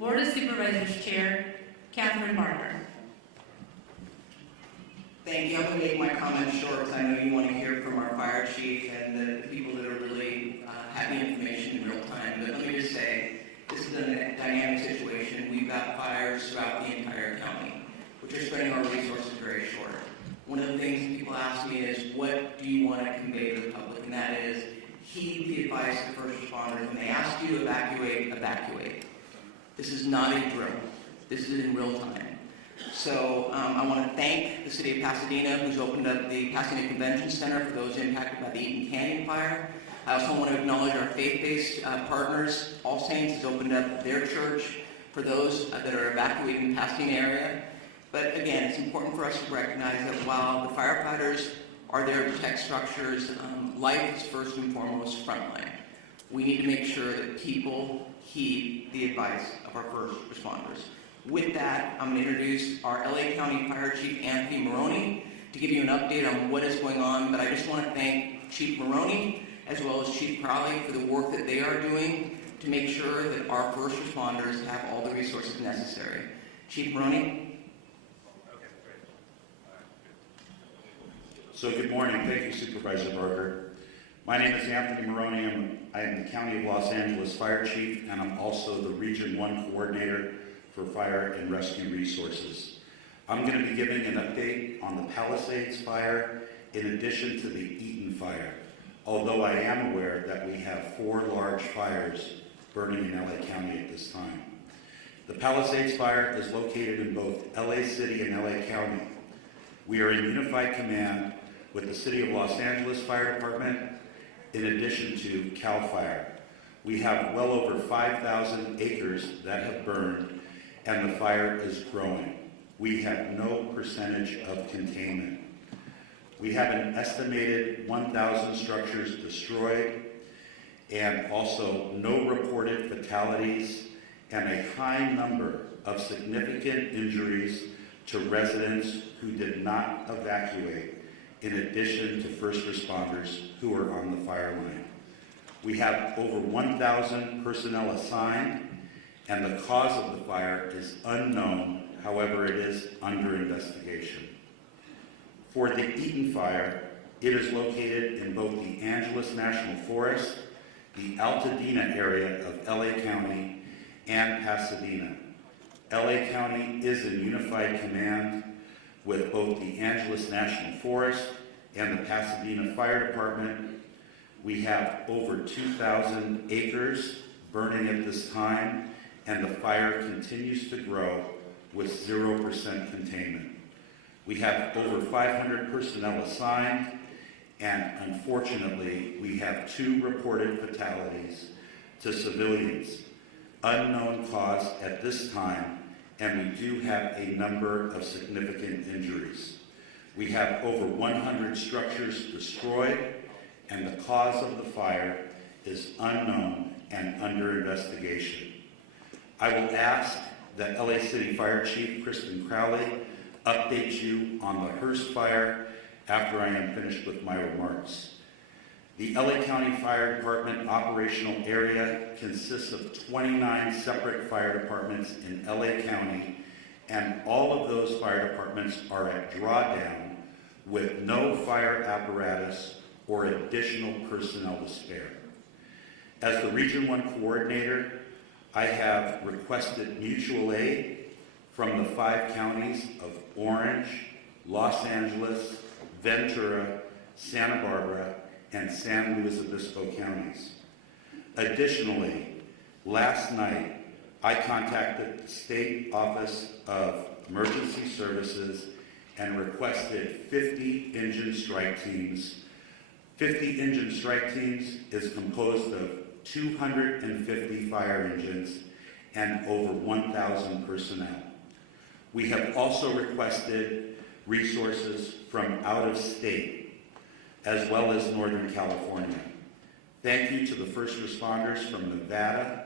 Board of Supervisors Chair, Catherine Barker. Thank you. I'm going to make my comments short because I know you want to hear from our fire chief and the people that are really having information in real time. But let me just say, this is a dynamic situation. We've got fires throughout the entire county, which are spending our resources very short. One of the things that people ask me is, what do you want to convey to the public? And that is, heed the advice of the first responders. When they ask you to evacuate, evacuate. This is not a drill. This is in real time. So I want to thank the City of Pasadena, who's opened up the Pasadena Convention Center for those impacted by the Eaton Canyon fire. I also want to acknowledge our faith-based partners. All Saints has opened up their church for those that are evacuating the Pasadena area. But again, it's important for us to recognize that while the firefighters are there to protect structures, life is first and foremost frontline. We need to make sure that people heed the advice of our first responders. With that, I'm going to introduce our LA County Fire Chief, Anthony Maroney, to give you an update on what is going on. But I just want to thank Chief Maroney as well as Chief Crowley for the work that they are doing to make sure that our first responders have all the resources necessary. Chief Maroney. So good morning. Thank you, Supervisor Barker. My name is Anthony Maroney. I am the County of Los Angeles Fire Chief, and I'm also the Region 1 Coordinator for Fire and Rescue Resources. I'm going to be giving an update on the Palisades fire in addition to the Eaton fire, although I am aware that we have 4 large fires burning in LA County at this time. The Palisades fire is located in both LA City and LA County. We are in unified command with the City of Los Angeles Fire Department in addition to CAL FIRE. We have well over 5,000 acres that have burned, and the fire is growing. We have no percentage of containment. We have an estimated 1,000 structures destroyed, and also no reported fatalities, and a high number of significant injuries to residents who did not evacuate, in addition to first responders who are on the fire line. We have over 1,000 personnel assigned, and the cause of the fire is unknown. However, it is under investigation. For the Eaton fire, it is located in both the Angeles National Forest, the Altadena area of LA County, and Pasadena. LA County is in unified command with both the Angeles National Forest and the Pasadena Fire Department. We have over 2,000 acres burning at this time, and the fire continues to grow with 0% containment. We have over 500 personnel assigned, and unfortunately, we have 2 reported fatalities to civilians. Unknown cause at this time, and we do have a number of significant injuries. We have over 100 structures destroyed, and the cause of the fire is unknown and under investigation. I will ask that LA City Fire Chief Kristen Crowley update you on the Hearst fire after I am finished with my remarks. The LA County Fire Department operational area consists of 29 separate fire departments in LA County, and all of those fire departments are at drawdown with no fire apparatus or additional personnel to spare. As the Region 1 Coordinator, I have requested mutual aid from the 5 counties of Orange, Los Angeles, Ventura, Santa Barbara, and San Luis Obispo counties. Additionally, last night, I contacted the State Office of Emergency Services and requested 50 engine strike teams. 50 engine strike teams is composed of 250 fire engines and over 1,000 personnel. We have also requested resources from out of state, as well as Northern California. Thank you to the first responders from Nevada,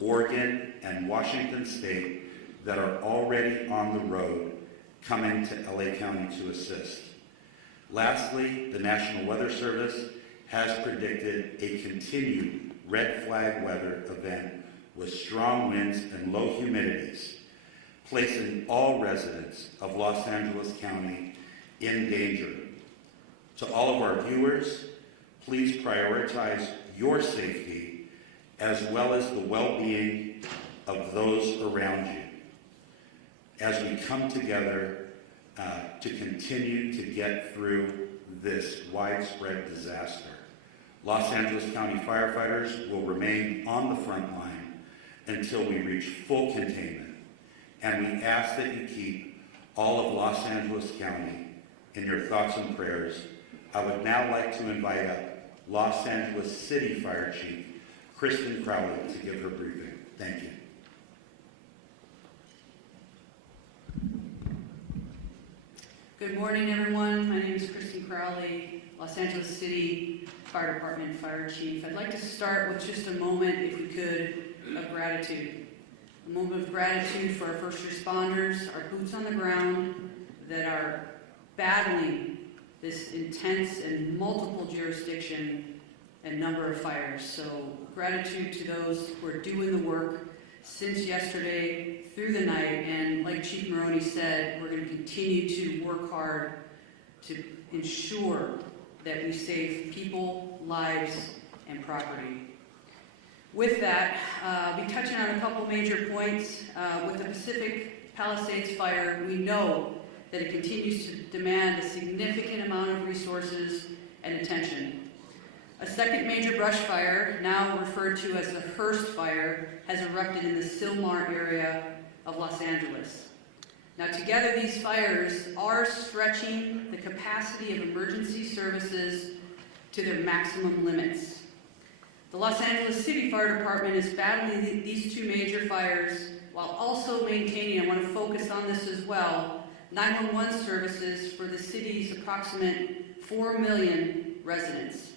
Oregon, and Washington State that are already on the road coming to LA County to assist. Lastly, the National Weather Service has predicted a continued red flag weather event with strong winds and low humidities, placing all residents of Los Angeles County in danger. To all of our viewers, please prioritize your safety as well as the well-being of those around you as we come together to continue to get through this widespread disaster. Los Angeles County firefighters will remain on the front line until we reach full containment, and we ask that you keep all of Los Angeles County in your thoughts and prayers. I would now like to invite up Los Angeles City Fire Chief Kristen Crowley to give her briefing. Thank you. Good morning, everyone. My name is Kristen Crowley, Los Angeles City Fire Department Fire Chief. I'd like to start with just a moment, if we could, of gratitude. A moment of gratitude for our first responders, our boots on the ground that are battling this intense and multiple jurisdiction and number of fires. So gratitude to those who are doing the work since yesterday through the night, and like Chief Maroney said, we're going to continue to work hard to ensure that we save people, lives, and property. With that, I'll be touching on a couple major points. With the Pacific Palisades fire, we know that it continues to demand a significant amount of resources and attention. A second major brush fire, now referred to as the Hearst Fire, has erupted in the Sylmar area of Los Angeles. Now together these fires are stretching the capacity of emergency services to their maximum limits. The Los Angeles City Fire Department is battling these two major fires while also maintaining, I want to focus on this as well, 911 services for the city's approximate 4 million residents.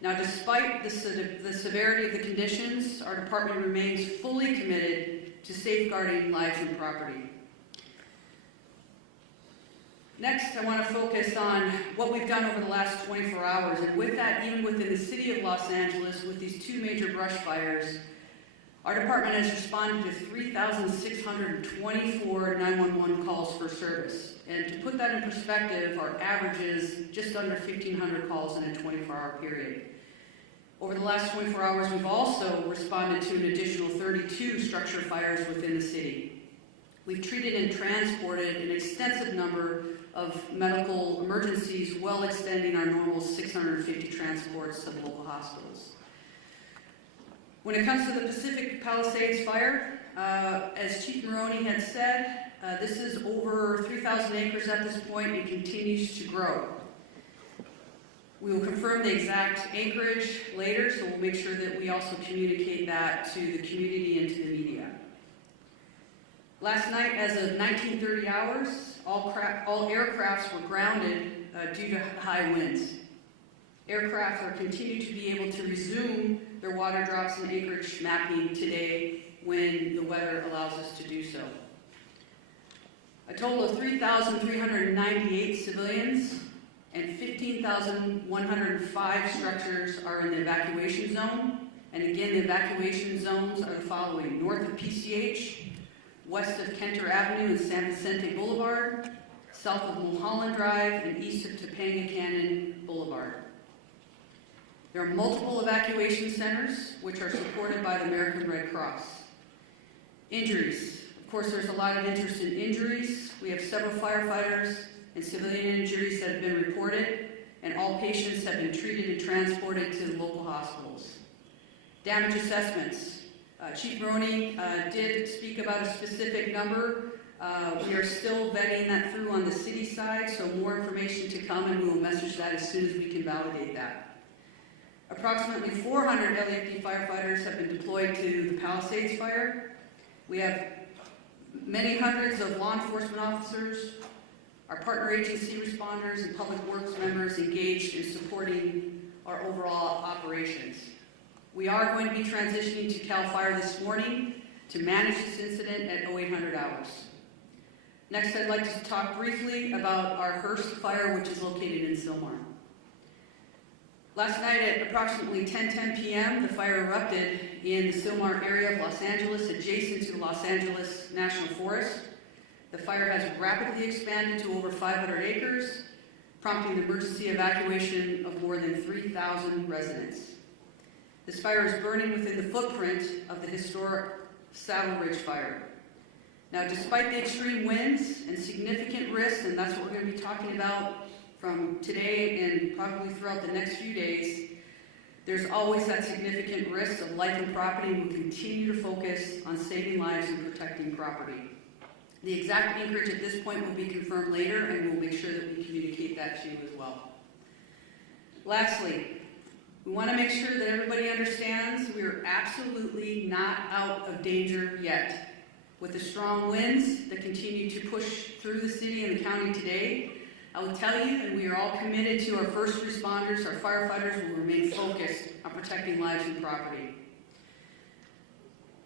Now, despite the severity of the conditions, our department remains fully committed to safeguarding lives and property. Next, I want to focus on what we've done over the last 24 hours, and with that, even within the city of Los Angeles, with these two major brush fires, our department has responded to 3,624 911 calls for service. And to put that in perspective, our average is just under 1,500 calls in a 24-hour period. Over the last 24 hours, we've also responded to an additional 32 structure fires within the city. We've treated and transported an extensive number of medical emergencies, well extending our normal 650 transports to local hospitals. When it comes to the Pacific Palisades fire, as Chief Maroney had said, this is over 3,000 acres at this point and continues to grow. We will confirm the exact acreage later, so we'll make sure that we also communicate that to the community and to the media. Last night, as of 19:30 hours, all aircrafts were grounded due to high winds. Aircraft are continuing to be able to resume their water drops and acreage mapping today when the weather allows us to do so. A total of 3,398 civilians and 15,105 structures are in the evacuation zone. And again, the evacuation zones are the following: north of PCH, west of Kenter Avenue and San Vicente Boulevard, south of Mulholland Drive, and east of Topanga Canyon Boulevard. There are multiple evacuation centers, which are supported by the American Red Cross. Injuries. Of course, there's a lot of interest in injuries. We have several firefighters and civilian injuries that have been reported, and all patients have been treated and transported to the local hospitals. Damage assessments. Chief Maroney did speak about a specific number. We are still vetting that through on the city side, so more information to come, and we will message that as soon as we can validate that. Approximately 400 LAPD firefighters have been deployed to the Palisades fire. We have many hundreds of law enforcement officers, our partner agency responders, and public works members engaged in supporting our overall operations. We are going to be transitioning to CAL FIRE this morning to manage this incident at 0800 hours. Next, I'd like to talk briefly about our Hearst fire, which is located in Sylmar. Last night at approximately 10:10 p.m., the fire erupted in the Sylmar area of Los Angeles, adjacent to the Los Angeles National Forest. The fire has rapidly expanded to over 500 acres, prompting the emergency evacuation of more than 3,000 residents. This fire is burning within the footprint of the historic Saddle Ridge fire. Now, despite the extreme winds and significant risks, and that's what we're going to be talking about from today and probably throughout the next few days, there's always that significant risk of life and property, and we'll continue to focus on saving lives and protecting property. The exact anchorage at this point will be confirmed later, and we'll make sure that we communicate that to you as well. Lastly, we want to make sure that everybody understands we are absolutely not out of danger yet. With the strong winds that continue to push through the city and the county today, I will tell you, and we are all committed to our first responders, our firefighters will remain focused on protecting lives and property.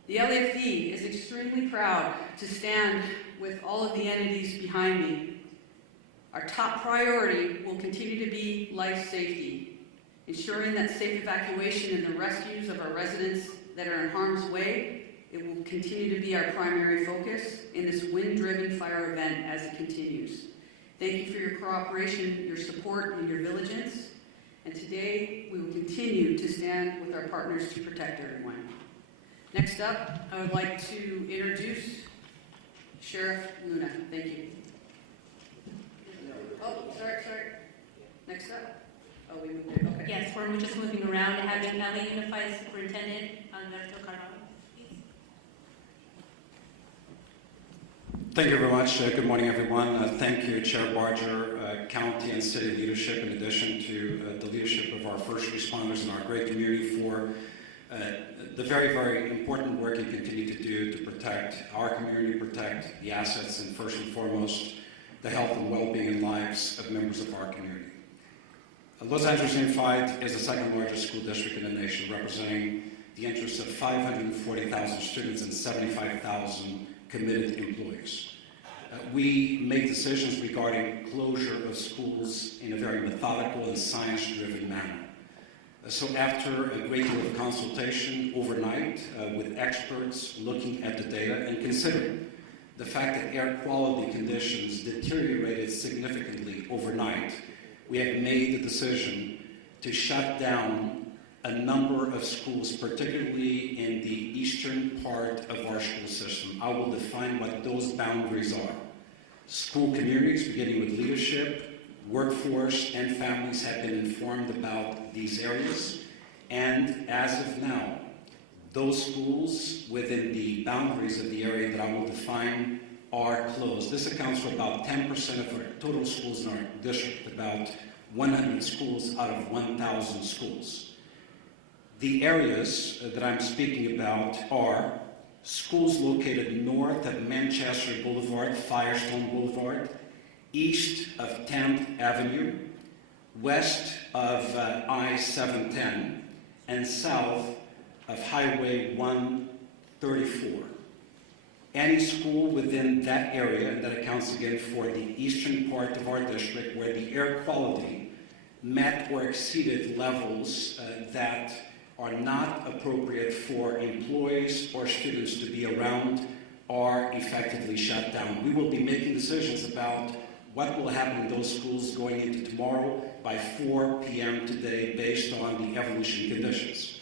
The LAFD is extremely proud to stand with all of the entities behind me. Our top priority will continue to be life safety, ensuring that safe evacuation and the rescues of our residents that are in harm's way. It will continue to be our primary focus in this wind-driven fire event as it continues. Thank you for your cooperation, your support, and your diligence. And today, we will continue to stand with our partners to protect everyone. Next up, I would like to introduce Sheriff Luna. Thank you. Oh, sorry. Next up. Oh, we moved it. Okay. Yes, we're just moving around and having LA Unified Superintendent Alberto Carvalho. Thank you very much. Good morning, everyone. Thank you, Chair Barger, county and city leadership, in addition to the leadership of our first responders in our great community for the very, very important work you continue to do to protect our community, protect the assets, and first and foremost, the health and well-being and lives of members of our community. Los Angeles Unified is the second largest school district in the nation, representing the interests of 540,000 students and 75,000 committed employees. We make decisions regarding closure of schools in a very methodical and science-driven manner. So after a great deal of consultation overnight with experts looking at the data and considering the fact that air quality conditions deteriorated significantly overnight, we have made the decision to shut down a number of schools, particularly in the eastern part of our school system. I will define what those boundaries are. School communities, beginning with leadership, workforce, and families have been informed about these areas. And as of now, those schools within the boundaries of the area that I will define are closed. This accounts for about 10% of our total schools in our district, about 100 schools out of 1,000 schools. The areas that I'm speaking about are schools located north of Manchester Boulevard, Firestone Boulevard, east of 10th Avenue, west of I-710, and south of Highway 134. Any school within that area, and that accounts again for the eastern part of our district, where the air quality met or exceeded levels that are not appropriate for employees or students to be around, are effectively shut down. We will be making decisions about what will happen in those schools going into tomorrow by 4 p.m. today based on the evolution conditions.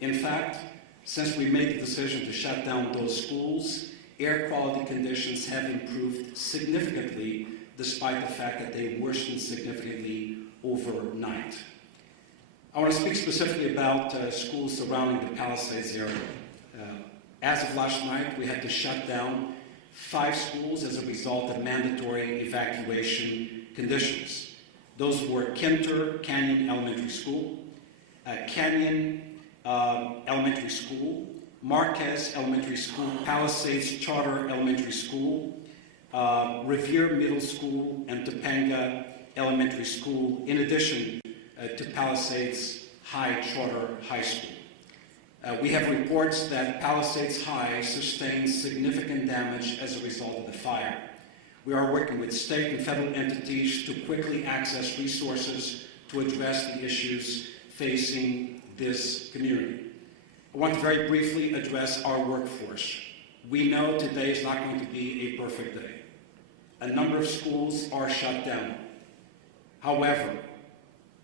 In fact, since we made the decision to shut down those schools, air quality conditions have improved significantly despite the fact that they worsened significantly overnight. I want to speak specifically about schools surrounding the Palisades area. As of last night, we had to shut down 5 schools as a result of mandatory evacuation conditions. Those were Kinter Canyon Elementary School, Canyon Elementary School, Marquez Elementary School, Palisades Charter Elementary School, Revere Middle School, and Topanga Elementary School, in addition to Palisades High Charter High School. We have reports that Palisades High sustained significant damage as a result of the fire. We are working with state and federal entities to quickly access resources to address the issues facing this community. I want to very briefly address our workforce. We know today is not going to be a perfect day. A number of schools are shut down. However,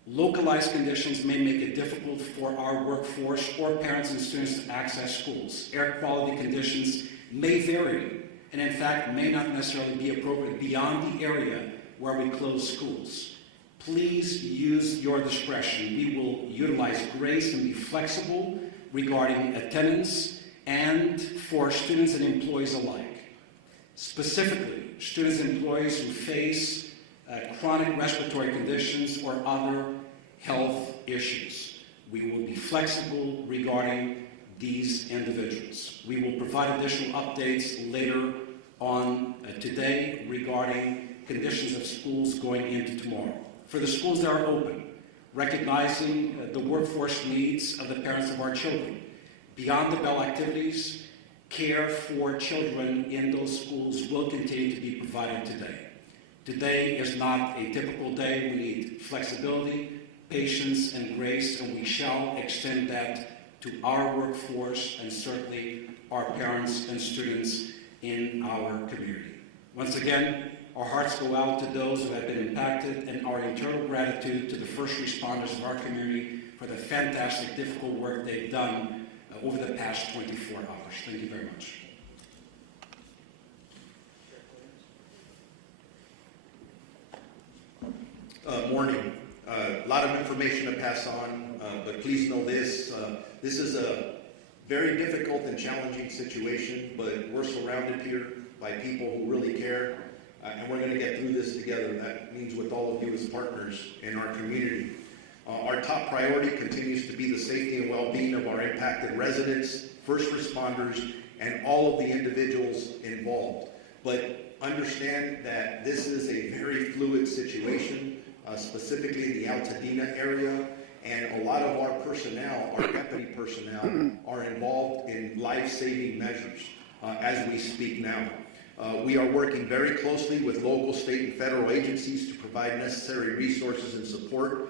localized conditions may make it difficult for our workforce or parents and students to access schools. Air quality conditions may vary and in fact may not necessarily be appropriate beyond the area where we close schools. Please use your discretion. We will utilize grace and be flexible regarding attendance and for students and employees alike. Specifically, students and employees who face chronic respiratory conditions or other health issues. We will be flexible regarding these individuals. We will provide additional updates later on today regarding conditions of schools going into tomorrow. For the schools that are open, recognizing the workforce needs of the parents of our children. Beyond the bell activities, care for children in those schools will continue to be provided today. Today is not a typical day. We need flexibility, patience, and grace, and we shall extend that to our workforce and certainly our parents and students in our community. Once again, our hearts go out to those who have been impacted and our eternal gratitude to the first responders of our community for the fantastic, difficult work they've done over the past 24 hours. Thank you very much. Morning. A lot of information to pass on, but please know this. This is a very difficult and challenging situation, but we're surrounded here by people who really care, and we're going to get through this together. That means with all of you as partners in our community. Our top priority continues to be the safety and well-being of our impacted residents, first responders, and all of the individuals involved. But understand that this is a very fluid situation, specifically in the Altadena area, and a lot of our personnel, our deputy personnel, are involved in life-saving measures as we speak now. We are working very closely with local, state, and federal agencies to provide necessary resources and support.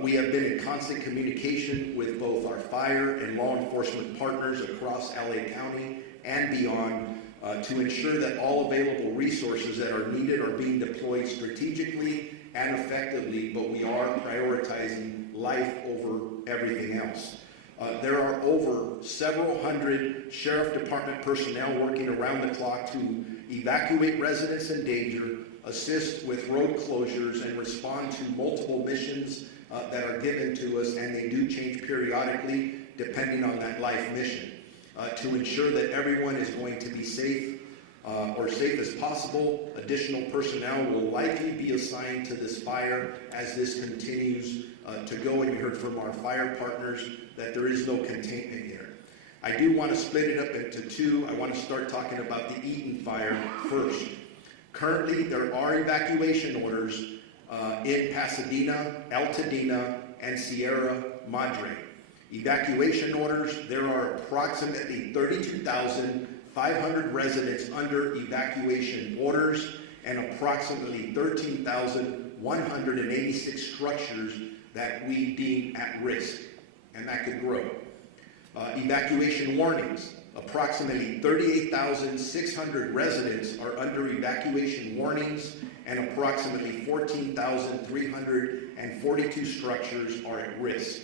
We have been in constant communication with both our fire and law enforcement partners across LA County and beyond to ensure that all available resources that are needed are being deployed strategically and effectively, but we are prioritizing life over everything else. There are over several hundred sheriff department personnel working around the clock to evacuate residents in danger, assist with road closures, and respond to multiple missions that are given to us, and they do change periodically depending on that life mission. To ensure that everyone is going to be safe or safe as possible, additional personnel will likely be assigned to this fire as this continues to go, and you heard from our fire partners that there is no containment here. I do want to split it up into two. I want to start talking about the Eaton fire first. Currently, there are evacuation orders in Pasadena, Altadena, and Sierra Madre. Evacuation orders, there are approximately 32,500 residents under evacuation orders and approximately 13,186 structures that we deem at risk, and that could grow. Evacuation warnings, approximately 38,600 residents are under evacuation warnings and approximately 14,342 structures are at risk.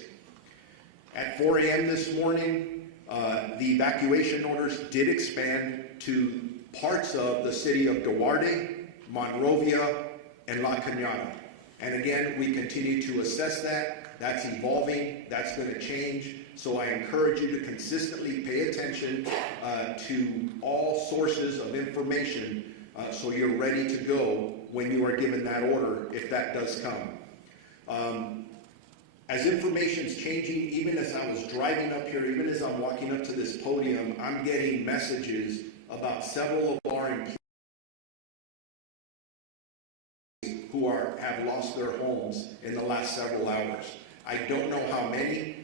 At 4 a.m. this morning, the evacuation orders did expand to parts of the city of Duarte, Monrovia, and La Cañada. And again, we continue to assess that. That's evolving. That's going to change. So I encourage you to consistently pay attention to all sources of information so you're ready to go when you are given that order, if that does come. As information's changing, even as I was driving up here, even as I'm walking up to this podium, I'm getting messages about several of our employees who have lost their homes in the last several hours. I don't know how many,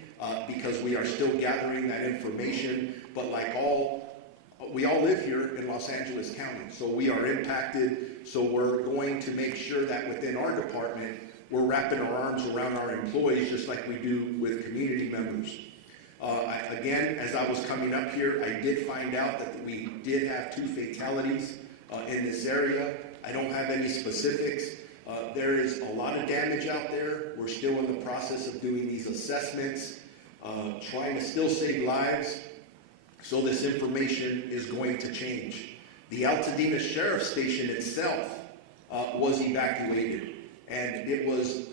because we are still gathering that information, but like we all live here in Los Angeles County, so we are impacted, so we're going to make sure that within our department we're wrapping our arms around our employees just like we do with community members. Again, as I was coming up here, I did find out that we did have 2 fatalities in this area. I don't have any specifics. There is a lot of damage out there. We're still in the process of doing these assessments, trying to still save lives. So this information is going to change. The Altadena Sheriff's Station itself was evacuated, and it was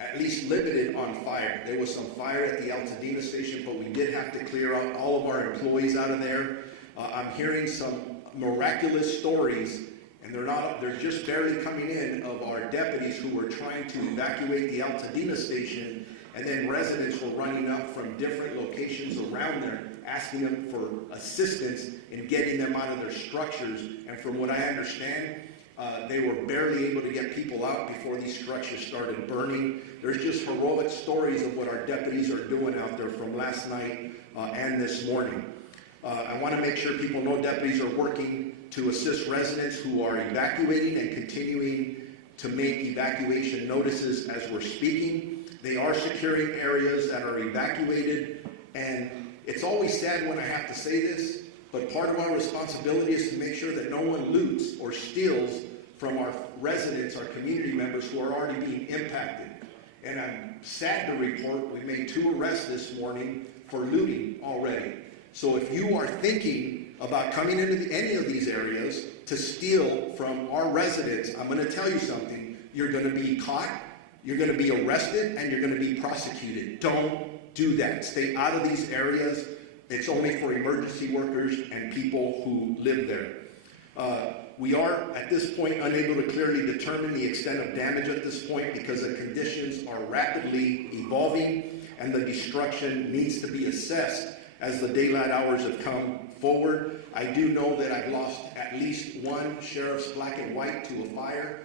at least limited on fire. There was some fire at the Altadena Station, but we did have to clear out all of our employees out of there. I'm hearing some miraculous stories, and they're just barely coming in, of our deputies who were trying to evacuate the Altadena Station, and then residents were running up from different locations around there, asking them for assistance in getting them out of their structures. And from what I understand, they were barely able to get people out before these structures started burning. There's just heroic stories of what our deputies are doing out there from last night and this morning. I want to make sure people know deputies are working to assist residents who are evacuating and continuing to make evacuation notices as we're speaking. They are securing areas that are evacuated, and it's always sad when I have to say this, but part of our responsibility is to make sure that no one loots or steals from our residents, our community members who are already being impacted. And I'm sad to report we made 2 arrests this morning for looting already. So if you are thinking about coming into any of these areas to steal from our residents, I'm going to tell you something. You're going to be caught, you're going to be arrested, and you're going to be prosecuted. Don't do that. Stay out of these areas. It's only for emergency workers and people who live there. We are, at this point, unable to clearly determine the extent of damage at this point because the conditions are rapidly evolving and the destruction needs to be assessed as the daylight hours have come forward. I do know that I've lost at least 1 sheriff's black and white to a fire.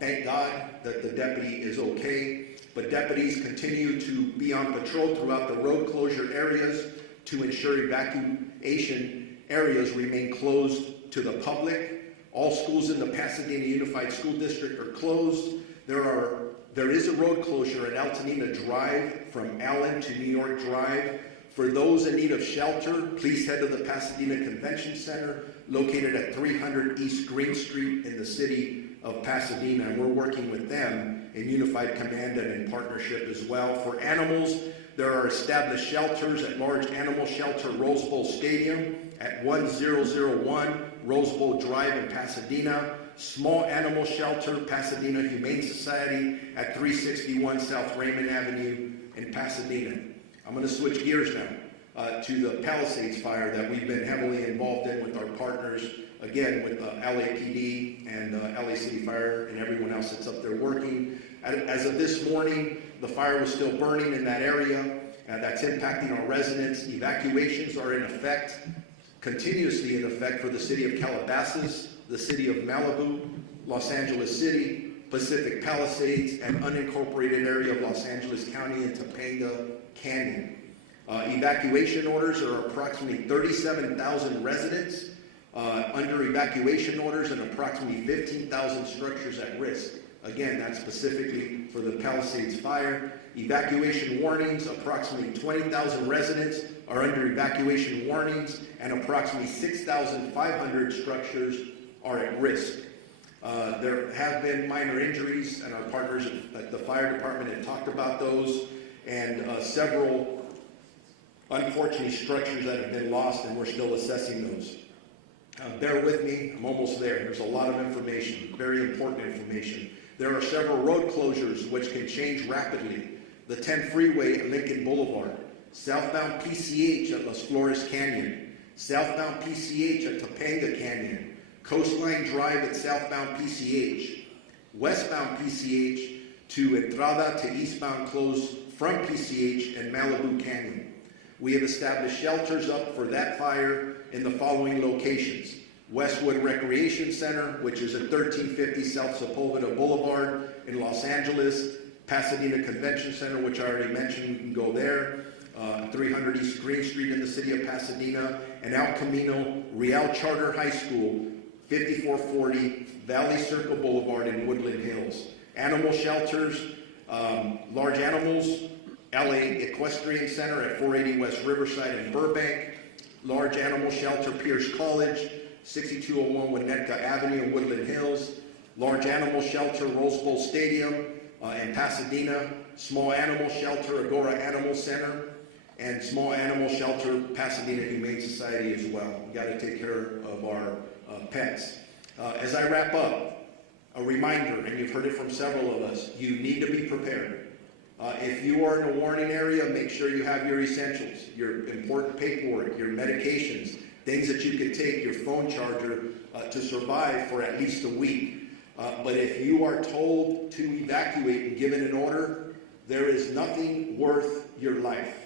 Thank God that the deputy is okay. But deputies continue to be on patrol throughout the road closure areas to ensure evacuation areas remain closed to the public. All schools in the Pasadena Unified School District are closed. There is a road closure at Altadena Drive from Allen to New York Drive. For those in need of shelter, please head to the Pasadena Convention Center, located at 300 East Green Street in the city of Pasadena. And we're working with them in Unified Command and in partnership as well. For animals, there are established shelters at Large Animal Shelter Rose Bowl Stadium at 1001 Rose Bowl Drive in Pasadena. Small Animal Shelter, Pasadena Humane Society at 361 South Raymond Avenue in Pasadena. I'm going to switch gears now to the Palisades fire that we've been heavily involved in with our partners, again with LAPD and LA City Fire and everyone else that's up there working. As of this morning, the fire was still burning in that area. That's impacting our residents. Evacuations are in effect, continuously in effect, for the city of Calabasas, the city of Malibu, Los Angeles City, Pacific Palisades, and unincorporated area of Los Angeles County and Topanga Canyon. Evacuation orders are approximately 37,000 residents under evacuation orders and approximately 15,000 structures at risk. Again, that's specifically for the Palisades fire. Evacuation warnings, approximately 20,000 residents are under evacuation warnings, and approximately 6,500 structures are at risk. There have been minor injuries, and our partners at the fire department have talked about those, and several, unfortunately, structures that have been lost, and we're still assessing those. Bear with me, I'm almost there. There's a lot of information, very important information. There are several road closures which can change rapidly. The 10 freeway at Lincoln Boulevard, southbound PCH at Las Flores Canyon, southbound PCH at Topanga Canyon, Coastline Drive at southbound PCH, westbound PCH to Entrada to eastbound closed from PCH and Malibu Canyon. We have established shelters up for that fire in the following locations: Westwood Recreation Center, which is at 1350 South Sepulveda Boulevard in Los Angeles; Pasadena Convention Center, which I already mentioned, you can go there; 300 East Green Street in the city of Pasadena; and El Camino Real Charter High School, 5440 Valley Circle Boulevard in Woodland Hills. animal shelters, large animals, LA Equestrian Center at 480 West Riverside in Burbank, large animal shelter Pierce College, 6201 Winnetka Avenue in Woodland Hills, large animal shelter Rose Bowl Stadium in Pasadena, small animal shelter Agora Animal Center, and small animal shelter Pasadena Humane Society as well. We got to take care of our pets. As I wrap up, a reminder, and you've heard it from several of us, you need to be prepared. If you are in a warning area, make sure you have your essentials, your important paperwork, your medications, things that you can take, your phone charger to survive for at least a week. But if you are told to evacuate and given an order, there is nothing worth your life.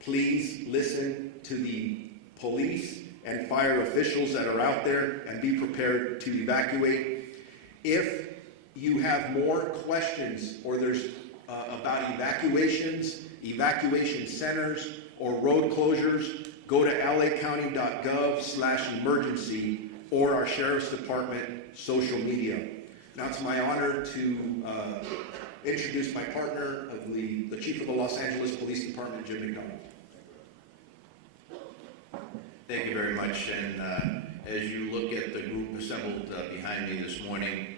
Please listen to the police and fire officials that are out there and be prepared to evacuate. If you have more questions or there's about evacuations, evacuation centers, or road closures, go to lacounty.gov/emergency or our Sheriff's Department social media. Now it's my honor to introduce my partner, the Chief of the Los Angeles Police Department, Jim McDonald. Thank you very much. And as you look at the group assembled behind me this morning,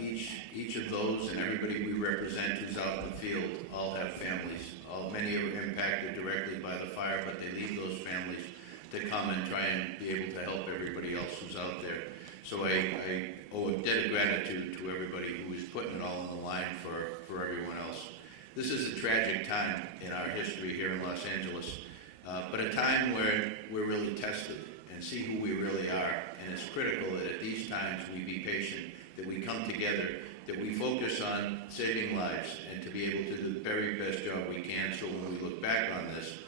each of those and everybody we represent who's out in the field all have families. Many are impacted directly by the fire, but they leave those families to come and try and be able to help everybody else who's out there. So I owe a debt of gratitude to everybody who is putting it all on the line for everyone else. This is a tragic time in our history here in Los Angeles, but a time where we're really tested and see who we really are. And it's critical that at these times we be patient, that we come together, that we focus on saving lives, and to be able to do the very best job we can, so when we look back on this,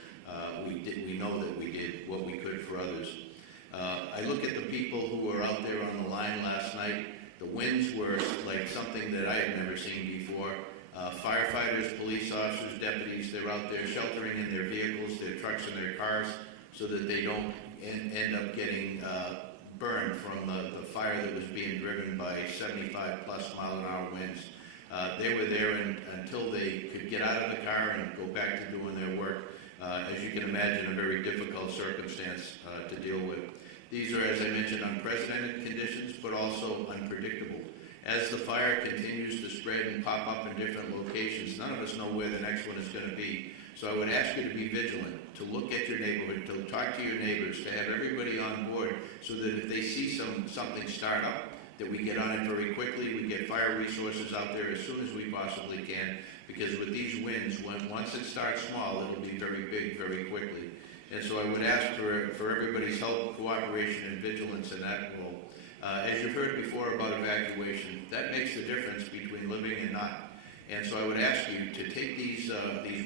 we know that we did what we could for others. I look at the people who were out there on the line last night. The winds were like something that I had never seen before. Firefighters, police officers, deputies, they're out there sheltering in their vehicles, their trucks and their cars, so that they don't end up getting burned from the fire that was being driven by 75-plus-mile-an-hour winds. They were there until they could get out of the car and go back to doing their work. As you can imagine, a very difficult circumstance to deal with. These are, as I mentioned, unprecedented conditions, but also unpredictable. As the fire continues to spread and pop up in different locations, none of us know where the next one is going to be. So I would ask you to be vigilant, to look at your neighborhood, to talk to your neighbors, to have everybody on board, so that if they see something start up, that we get on it very quickly. We get fire resources out there as soon as we possibly can, because with these winds, once it starts small, it'll be very big very quickly. And so I would ask for everybody's help, cooperation, and vigilance in that role. As you've heard before about evacuation, that makes the difference between living and not. And so I would ask you to take these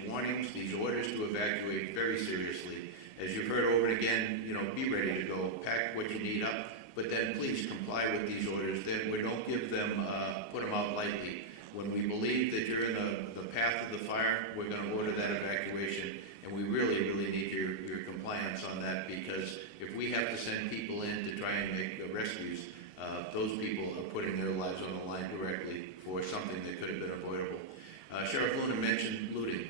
warnings, these orders to evacuate very seriously. As you've heard over and again, be ready to go, pack what you need up, but then please comply with these orders. Then we don't give them, put them out lightly. When we believe that you're in the path of the fire, we're going to order that evacuation, and we really, really need your compliance on that, because if we have to send people in to try and make rescues, those people are putting their lives on the line directly for something that could have been avoidable. Sheriff Luna mentioned looting.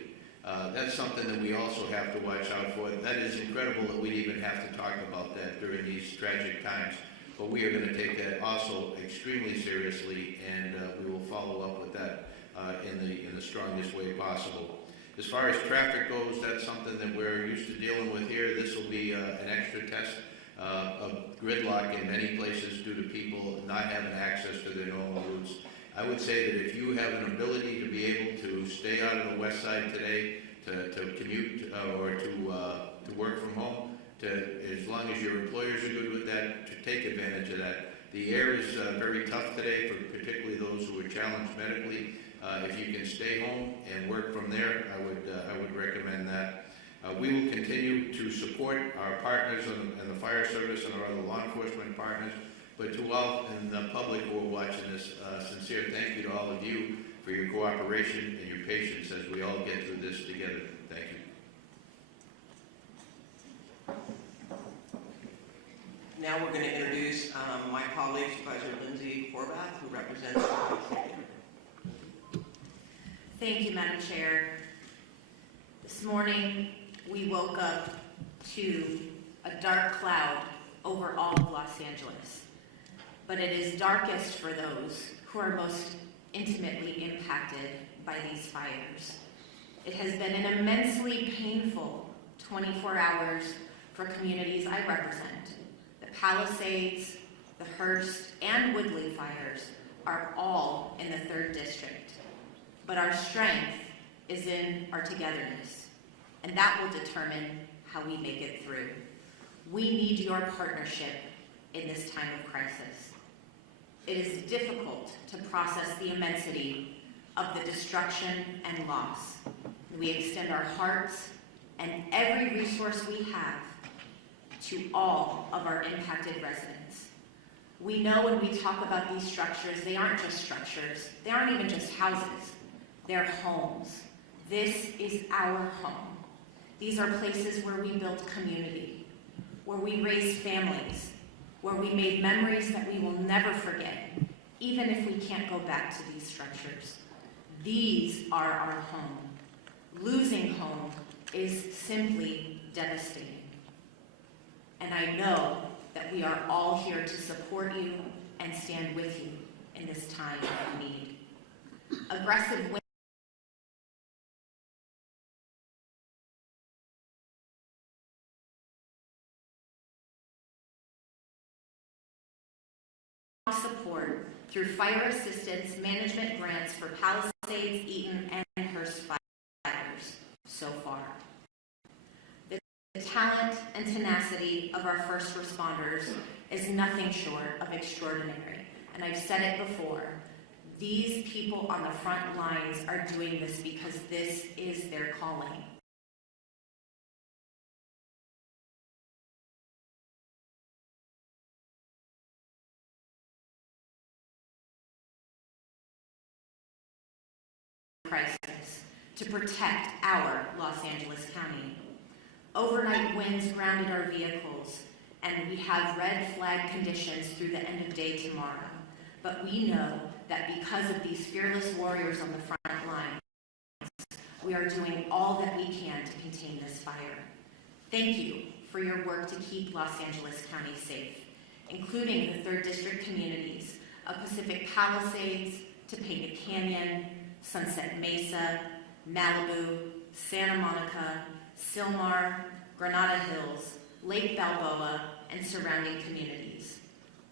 That's something that we also have to watch out for. That is incredible that we even have to talk about that during these tragic times. But we are going to take that also extremely seriously, and we will follow up with that in the strongest way possible. As far as traffic goes, that's something that we're used to dealing with here. This will be an extra test of gridlock in many places due to people not having access to their normal routes. I would say that if you have an ability to be able to stay out of the west side today, to commute or to work from home, as long as your employers are good with that, to take advantage of that. The air is very tough today, for particularly those who are challenged medically. If you can stay home and work from there, I would recommend that. We will continue to support our partners and the fire service and our other law enforcement partners. But to all in the public who are watching this, sincere thank you to all of you for your cooperation and your patience as we all get through this together. Thank you. Now we're going to introduce my colleague, Supervisor Lindsay Horvath, who represents the Thank you, Madam Chair. This morning, we woke up to a dark cloud over all of Los Angeles. But it is darkest for those who are most intimately impacted by these fires. It has been an immensely painful 24 hours for communities I represent. The Palisades, the Hearst, and Woodley fires are all in the 3rd District. But our strength is in our togetherness, and that will determine how we make it through. We need your partnership in this time of crisis. It is difficult to process the immensity of the destruction and loss. We extend our hearts and every resource we have to all of our impacted residents. We know when we talk about these structures, they aren't just structures. They aren't even just houses. They're homes. This is our home. These are places where we built community, where we raised families, where we made memories that we will never forget, even if we can't go back to these structures. These are our home. Losing home is simply devastating. And I know that we are all here to support you and stand with you in this time of need. Aggressive support through fire assistance management grants for Palisades, Eaton, and Hearst fires so far. The talent and tenacity of our first responders is nothing short of extraordinary. And I've said it before, these people on the front lines are doing this because this is their calling. Crisis to protect our Los Angeles County. Overnight winds grounded our vehicles, and we have red flag conditions through the end of day tomorrow. But we know that because of these fearless warriors on the front lines, we are doing all that we can to contain this fire. Thank you for your work to keep Los Angeles County safe, including the 3rd District communities of Pacific Palisades, Topeka Canyon, Sunset Mesa, Malibu, Santa Monica, Sylmar, Granada Hills, Lake Balboa, and surrounding communities.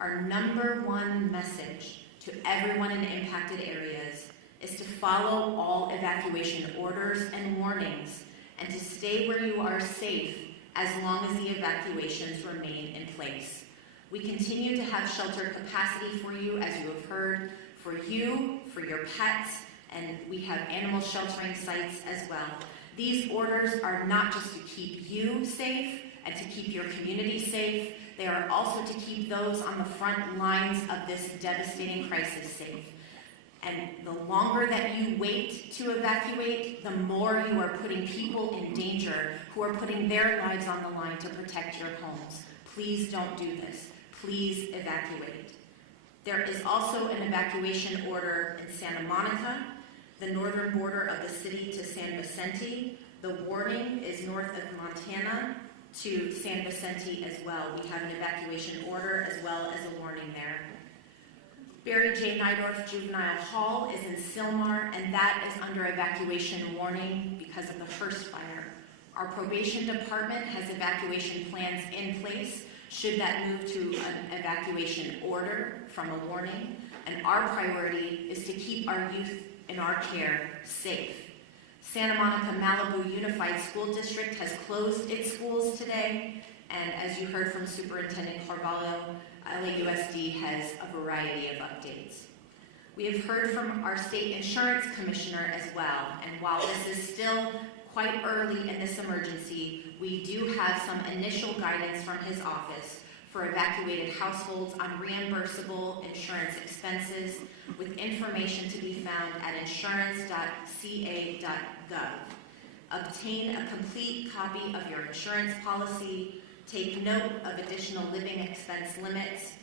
Our #1 message to everyone in impacted areas is to follow all evacuation orders and warnings and to stay where you are safe as long as the evacuations remain in place. We continue to have shelter capacity for you, as you have heard, for you, for your pets, and we have animal sheltering sites as well. These orders are not just to keep you safe and to keep your community safe, they are also to keep those on the front lines of this devastating crisis safe. And the longer that you wait to evacuate, the more you are putting people in danger who are putting their lives on the line to protect your homes. Please don't do this. Please evacuate. There is also an evacuation order in Santa Monica, the northern border of the city to San Vicente. The warning is north of Montana to San Vicente as well. We have an evacuation order as well as a warning there. Barry J. Nydorf Juvenile Hall is in Sylmar, and that is under evacuation warning because of the Hearst fire. Our probation department has evacuation plans in place should that move to an evacuation order from a warning, and our priority is to keep our youth in our care safe. Santa Monica Malibu Unified School District has closed its schools today, and as you heard from Superintendent Carvalho, LAUSD has a variety of updates. We have heard from our state insurance commissioner as well, and while this is still quite early in this emergency, we do have some initial guidance from his office for evacuated households on reimbursable insurance expenses, with information to be found at insurance.ca.gov. Obtain a complete copy of your insurance policy, take note of additional living expense limits,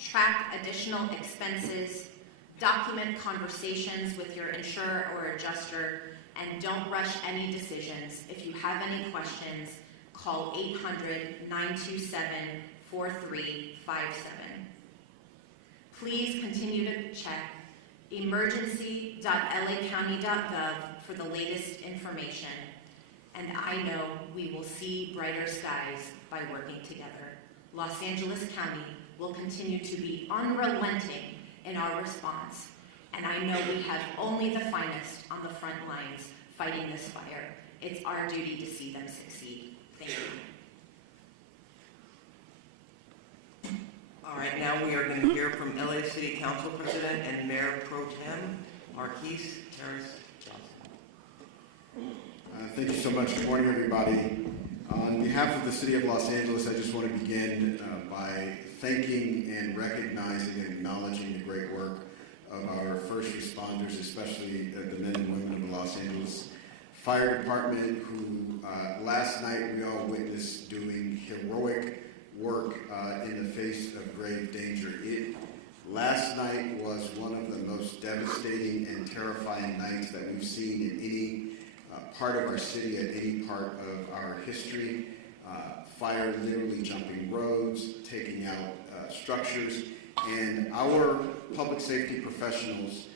track additional expenses, Document conversations with your insurer or adjuster, and don't rush any decisions. If you have any questions, call 800-927-4357. Please continue to check emergency.lacounty.gov for the latest information, and I know we will see brighter skies by working together. Los Angeles County will continue to be unrelenting in our response, and I know we have only the finest on the front lines fighting this fire. It's our duty to see them succeed. Thank you. All right, now we are going to hear from LA City Council President and Mayor Pro Tem, Marquise Harris Johnson. Thank you so much. Good morning, everybody. On behalf of the City of Los Angeles, I just want to begin by thanking and recognizing and acknowledging the great work of our first responders, especially the men and women of the Los Angeles Fire Department, who last night we all witnessed doing heroic work in the face of grave danger. Last night was one of the most devastating and terrifying nights that we've seen in any part of our city at any part of our history. Fire literally jumping roads, taking out structures, and our public safety professionals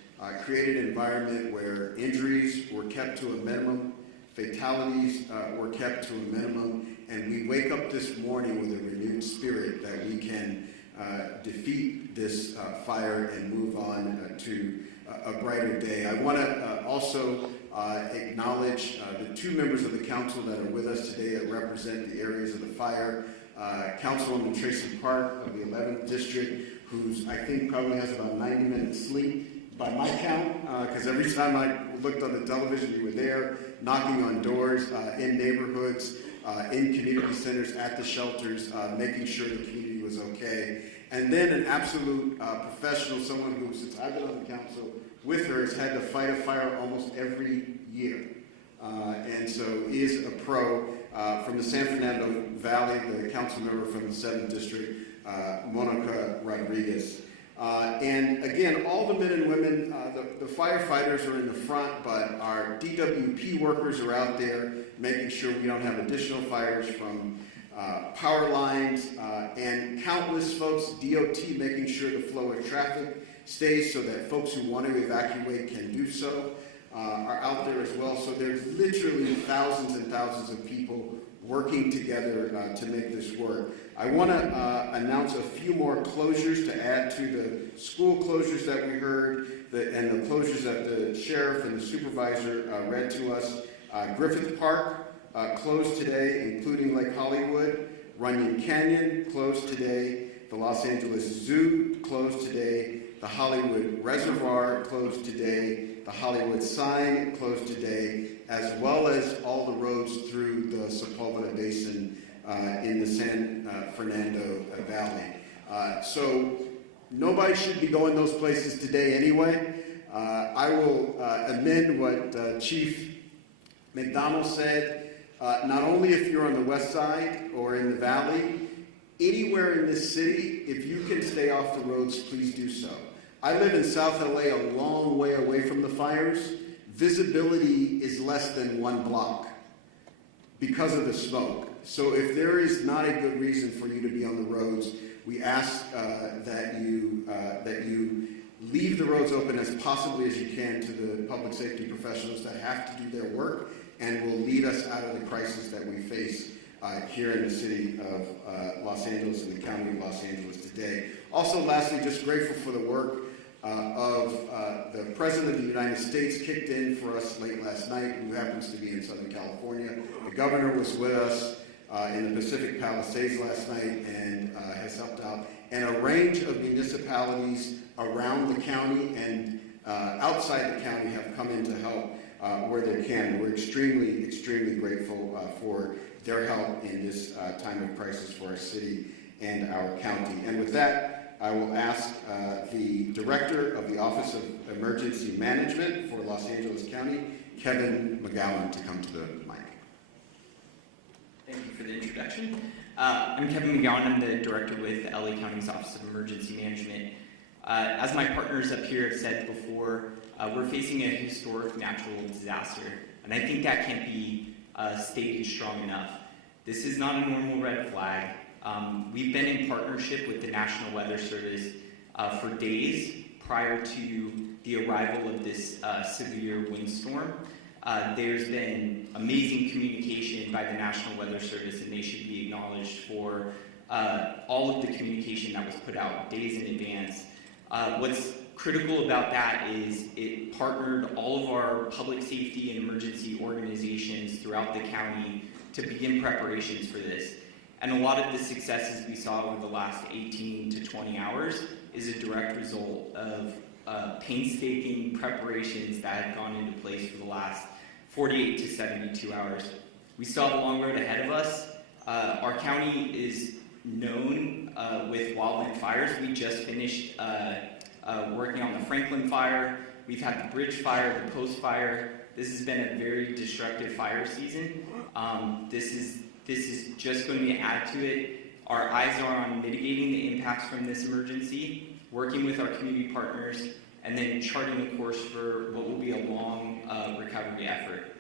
created an environment where injuries were kept to a minimum, fatalities were kept to a minimum, and we wake up this morning with a renewed spirit that we can defeat this fire and move on to a brighter day. I want to also acknowledge the two members of the council that are with us today that represent the areas of the fire. Councilwoman Tracy Park of the 11th District, who's I think probably has about 90 minutes sleep by my count, because every time I looked on the television, you were there knocking on doors in neighborhoods, in community centers, at the shelters, making sure the community was okay. And then an absolute professional, someone who, since I've been on the council with her, has had to fight a fire almost every year. And so is a pro from the San Fernando Valley, the council member from the 7th District, Monica Rodriguez. And again, all the men and women, the firefighters are in the front, but our DWP workers are out there making sure we don't have additional fires from power lines, and countless folks, DOT making sure the flow of traffic stays so that folks who want to evacuate can do so, are out there as well. So there's literally thousands and thousands of people working together to make this work. I want to announce a few more closures to add to the school closures that we heard and the closures that the sheriff and the supervisor read to us. Griffith Park closed today, including Lake Hollywood. Runyon Canyon closed today. The Los Angeles Zoo closed today. The Hollywood Reservoir closed today. The Hollywood Sign closed today, as well as all the roads through the Sepulveda Basin in the San Fernando Valley. So nobody should be going those places today anyway. I will amend what Chief McDonald said. Not only if you're on the west side or in the valley, anywhere in this city, if you can stay off the roads, please do so. I live in South LA, a long way away from the fires. Visibility is less than 1 block because of the smoke. So if there is not a good reason for you to be on the roads, we ask that you leave the roads open as possibly as you can to the public safety professionals that have to do their work and will lead us out of the crisis that we face here in the city of Los Angeles and the county of Los Angeles today. Also, lastly, just grateful for the work of the President of the United States, kicked in for us late last night, who happens to be in Southern California. The governor was with us in the Pacific Palisades last night and has helped out. And a range of municipalities around the county and outside the county have come in to help where they can. We're extremely, extremely grateful for their help in this time of crisis for our city and our county. And with that, I will ask the Director of the Office of Emergency Management for Los Angeles County, Kevin McGowan, to come to the mic. Thank you for the introduction. I'm Kevin McGowan. I'm the Director with LA County's Office of Emergency Management. As my partners up here have said before, we're facing a historic natural disaster, and I think that can't be stated strong enough. This is not a normal red flag. We've been in partnership with the National Weather Service for days prior to the arrival of this severe windstorm. There's been amazing communication by the National Weather Service, and they should be acknowledged for all of the communication that was put out days in advance. What's critical about that is it partnered all of our public safety and emergency organizations throughout the county to begin preparations for this. And a lot of the successes we saw over the last 18 to 20 hours is a direct result of painstaking preparations that have gone into place for the last 48 to 72 hours. We still have a long road ahead of us. Our county is known with wildfires. We just finished working on the Franklin fire. We've had the bridge fire, the post fire. This has been a very destructive fire season. This is just going to add to it. Our eyes are on mitigating the impacts from this emergency, working with our community partners, and then charting a course for what will be a long recovery effort.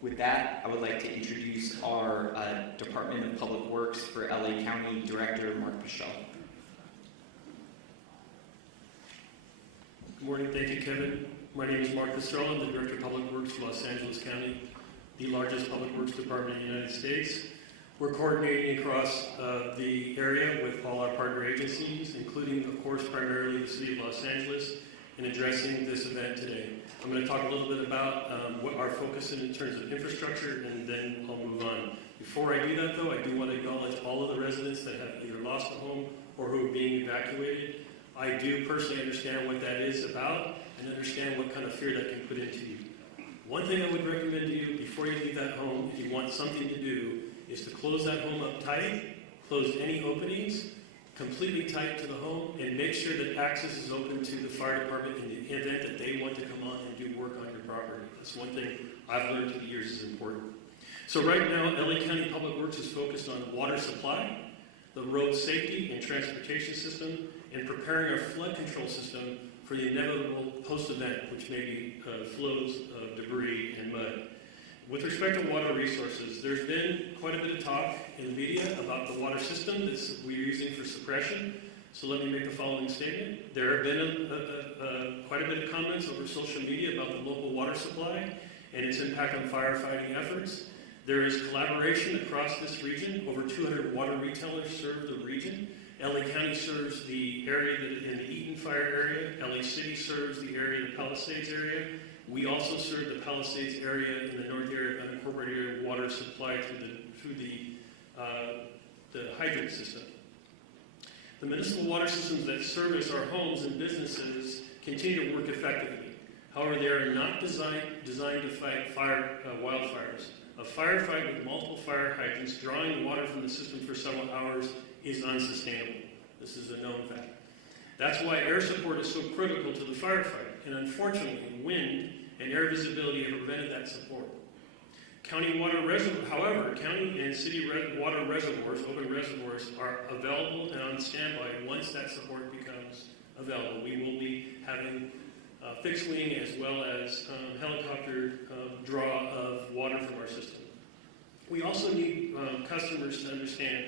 With that, I would like to introduce our Department of Public Works for LA County Director, Mark Pichelle. Good morning. Thank you, Kevin. My name is Mark Pichelle. I'm the Director of Public Works for Los Angeles County, the largest public works department in the United States. We're coordinating across the area with all our partner agencies, including, of course, primarily the City of Los Angeles, in addressing this event today. I'm going to talk a little bit about what our focus is in terms of infrastructure, and then I'll move on. Before I do that, though, I do want to acknowledge all of the residents that have either lost a home or who are being evacuated. I do personally understand what that is about and understand what kind of fear that can put into you. One thing I would recommend to you before you leave that home, if you want something to do, is to close that home up tight, close any openings, completely tight to the home, and make sure that access is open to the fire department in the event that they want to come on and do work on your property. That's one thing I've learned through the years is important. So right now, LA County Public Works is focused on water supply, the road safety and transportation system, and preparing our flood control system for the inevitable post-event, which may be flows of debris and mud. With respect to water resources, there's been quite a bit of talk in the media about the water system that we're using for suppression. So let me make the following statement. There have been quite a bit of comments over social media about the local water supply and its impact on firefighting efforts. There is collaboration across this region. Over 200 water retailers serve the region. LA County serves the area in the Eaton fire area. LA City serves the area in the Palisades area. We also serve the Palisades area in the north area, unincorporated area, water supply through the hydrant system. The municipal water systems that service our homes and businesses continue to work effectively. However, they are not designed to fight wildfires. A firefight with multiple fire hydrants drawing water from the system for several hours is unsustainable. This is a known fact. That's why air support is so critical to the firefight, and unfortunately, wind and air visibility have prevented that support. County and city water reservoirs, open reservoirs, are available and on standby once that support becomes available. We will be having fixed wing as well as helicopter draw of water from our system. We also need customers to understand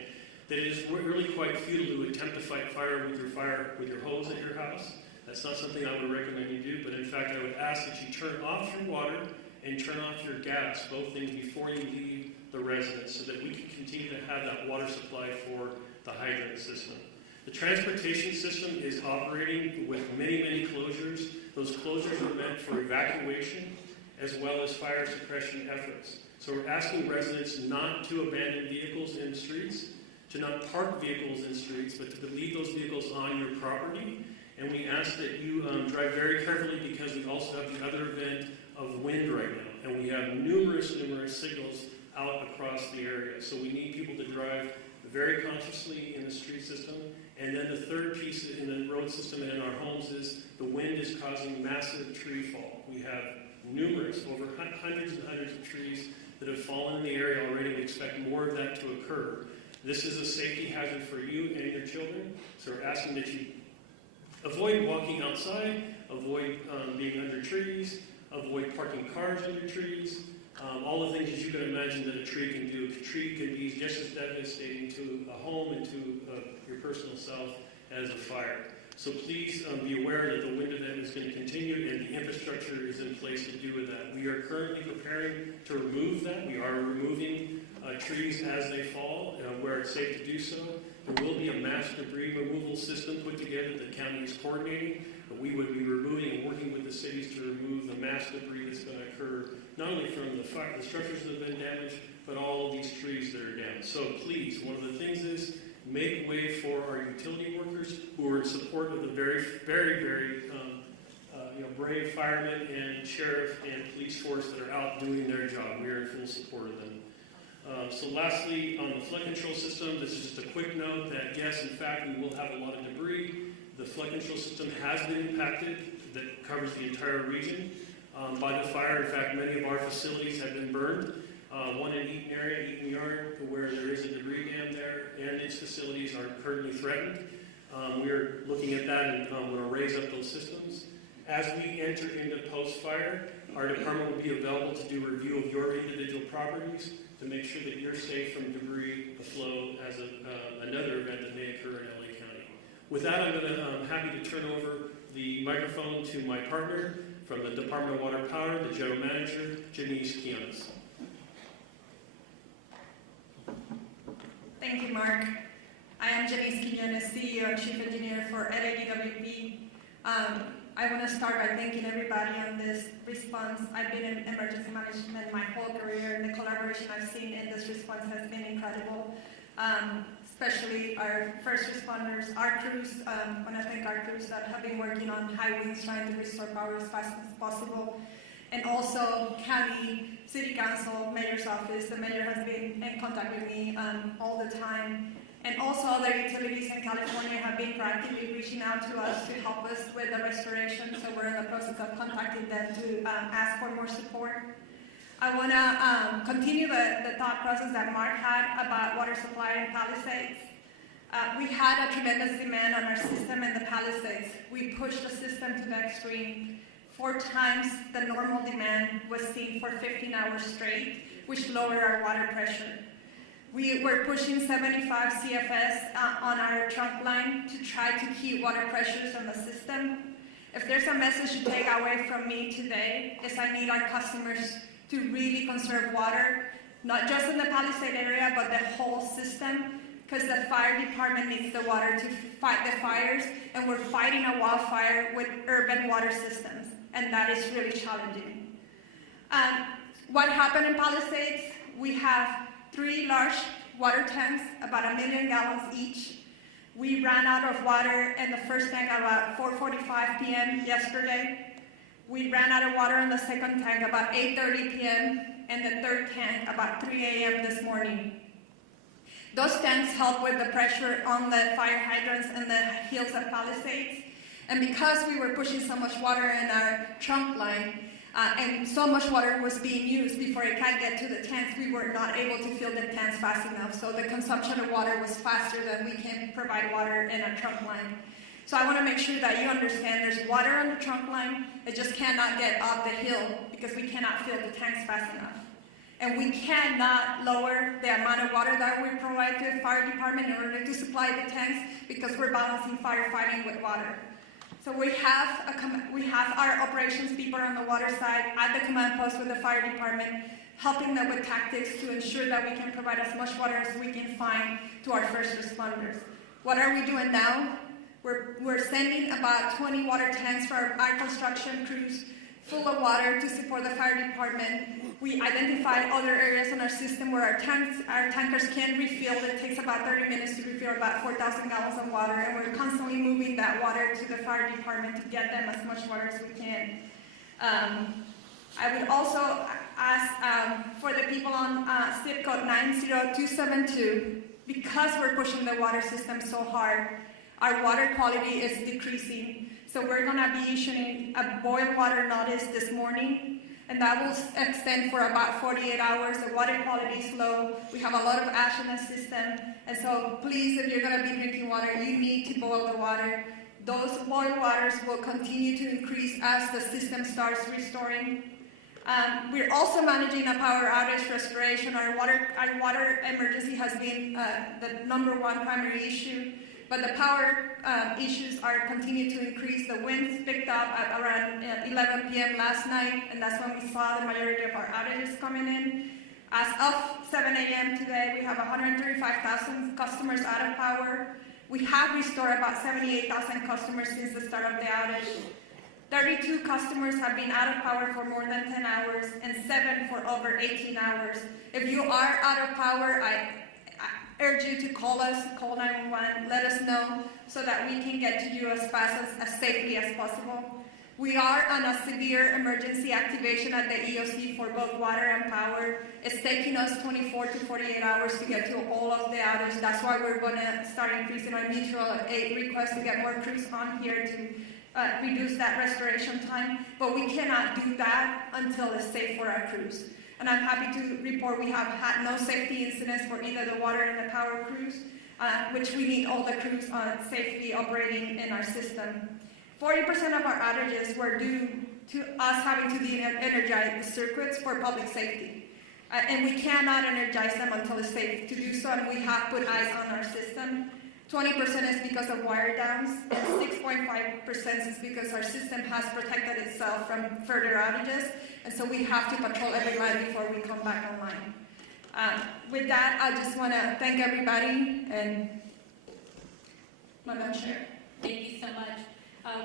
that it is really quite futile to attempt to fight fire with your hose at your house. That's not something I would recommend you do, but in fact I would ask that you turn off your water and turn off your gas, both things before you leave the residence, so that we can continue to have that water supply for the hydrant system. The transportation system is operating with many, many closures. Those closures are meant for evacuation as well as fire suppression efforts. So we're asking residents not to abandon vehicles in the streets, to not park vehicles in streets, but to leave those vehicles on your property. And we ask that you drive very carefully, because we also have the other event of wind right now. And we have numerous signals out across the area. So we need people to drive very consciously in the street system. And then the third piece in the road system and in our homes is the wind is causing massive tree fall. We have numerous, over hundreds and hundreds of trees that have fallen in the area already. We expect more of that to occur. This is a safety hazard for you and your children. So we're asking that you Avoid walking outside, avoid being under trees, avoid parking cars under trees, all the things that you can imagine that a tree can do. A tree can be just as devastating to a home and to your personal self as a fire. So please be aware that the wind event is going to continue and the infrastructure is in place to do with that. We are currently preparing to remove that. We are removing trees as they fall where it's safe to do so. There will be a mass debris removal system put together that the county is coordinating. But we would be removing and working with the cities to remove the mass debris that's going to occur, not only from the structures that have been damaged, but all of these trees that are down. So please, one of the things is make way for our utility workers who are in support of the very, very, very brave firemen and sheriff and police force that are out doing their job. We are in full support of them. So lastly, on the flood control system, this is just a quick note that yes, in fact, we will have a lot of debris. The flood control system has been impacted, that covers the entire region by the fire. In fact, many of our facilities have been burned. One in Eaton Yard, where there is a debris dam there, and its facilities are currently threatened. We are looking at that and going to raise up those systems. As we enter into post-fire, our department will be available to do a review of your individual properties to make sure that you're safe from debris flow as another event that may occur in LA County. With that, I'm happy to turn over the microphone to my partner from the Department of Water and Power, the General Manager, Janice Quiñones. Thank you, Mark. I am Janice Quiñones, CEO and Chief Engineer for LADWP. I want to start by thanking everybody on this response. I've been in emergency management my whole career, and the collaboration I've seen in this response has been incredible. Especially our first responders, our crews. I want to thank our crews that have been working on high winds, trying to restore power as fast as possible. And also county, city council, mayor's office. The mayor has been in contact with me all the time. And also other utilities in California have been proactively reaching out to us to help us with the restoration. So we're in the process of contacting them to ask for more support. I want to continue the thought process that Mark had about water supply in Palisades. We had a tremendous demand on our system in the Palisades. We pushed the system to the extreme. 4 times the normal demand was seen for 15 hours straight, which lowered our water pressure. We were pushing 75 CFS on our trunk line to try to keep water pressures on the system. If there's a message to take away from me today, is I need our customers to really conserve water, not just in the Palisade area, but the whole system, because the fire department needs the water to fight the fires, and we're fighting a wildfire with urban water systems, and that is really challenging. What happened in Palisades? We have 3 large water tanks, about 1 million gallons each. We ran out of water in the first tank about 4:45 p.m. yesterday. We ran out of water in the second tank about 8:30 p.m. and the third tank about 3 a.m. this morning. Those tanks help with the pressure on the fire hydrants in the hills of Palisades. And because we were pushing so much water in our trunk line, and so much water was being used before it can get to the tanks, we were not able to fill the tanks fast enough. So the consumption of water was faster than we can provide water in our trunk line. So I want to make sure that you understand there's water on the trunk line. It just cannot get up the hill because we cannot fill the tanks fast enough. And we cannot lower the amount of water that we provide to the fire department in order to supply the tanks because we're balancing firefighting with water. So we have our operations people on the water side at the command post with the fire department, helping them with tactics to ensure that we can provide as much water as we can find to our first responders. What are we doing now? We're sending about 20 water tanks for our construction crews full of water to support the fire department. We identified other areas in our system where our tankers can refill. It takes about 30 minutes to refill about 4,000 gallons of water, and we're constantly moving that water to the fire department to get them as much water as we can. I would also ask for the people on zip code 90272, because we're pushing the water system so hard, our water quality is decreasing. So we're going to be issuing a boil water notice this morning, and that will extend for about 48 hours. The water quality is low. We have a lot of ash in the system. And so please, if you're going to be drinking water, you need to boil the water. Those boil waters will continue to increase as the system starts restoring. We're also managing a power outage restoration. Our water emergency has been the number one primary issue, but the power issues are continuing to increase. The winds picked up at around 11 p.m. last night, and that's when we saw the majority of our outages coming in. As of 7 a.m. today, we have 135,000 customers out of power. We have restored about 78,000 customers since the start of the outage. 32 customers have been out of power for more than 10 hours and 7 for over 18 hours. If you are out of power, I urge you to call us, call 911, let us know so that we can get to you as fast as safely as possible. We are on a severe emergency activation at the EOC for both water and power. It's taking us 24 to 48 hours to get to all of the outage. That's why we're going to start increasing our mutual aid request to get more crews on here to reduce that restoration time. But we cannot do that until it's safe for our crews. And I'm happy to report we have had no safety incidents for either the water and the power crews, which we need all the crews safely operating in our system. 40% of our outages were due to us having to de-energize the circuits for public safety. And we cannot energize them until it's safe to do so, and we have put eyes on our system. 20% is because of wire downs, and 6.5% is because our system has protected itself from further outages, and so we have to patrol every night before we come back online. With that, I just want to thank everybody, and Madam Chair. Thank you so much.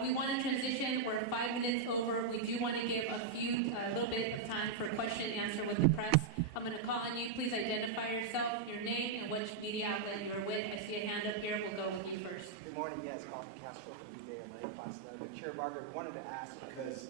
We want to transition. We're 5 minutes over. We do want to give a little bit of time for question and answer with the press. I'm going to call on you. Please identify yourself, your name, and which media outlet you're with. I see a hand up here. We'll go with you first. Good morning. Yes, Colin Castro from BJMA. Chair Barker, wanted to ask because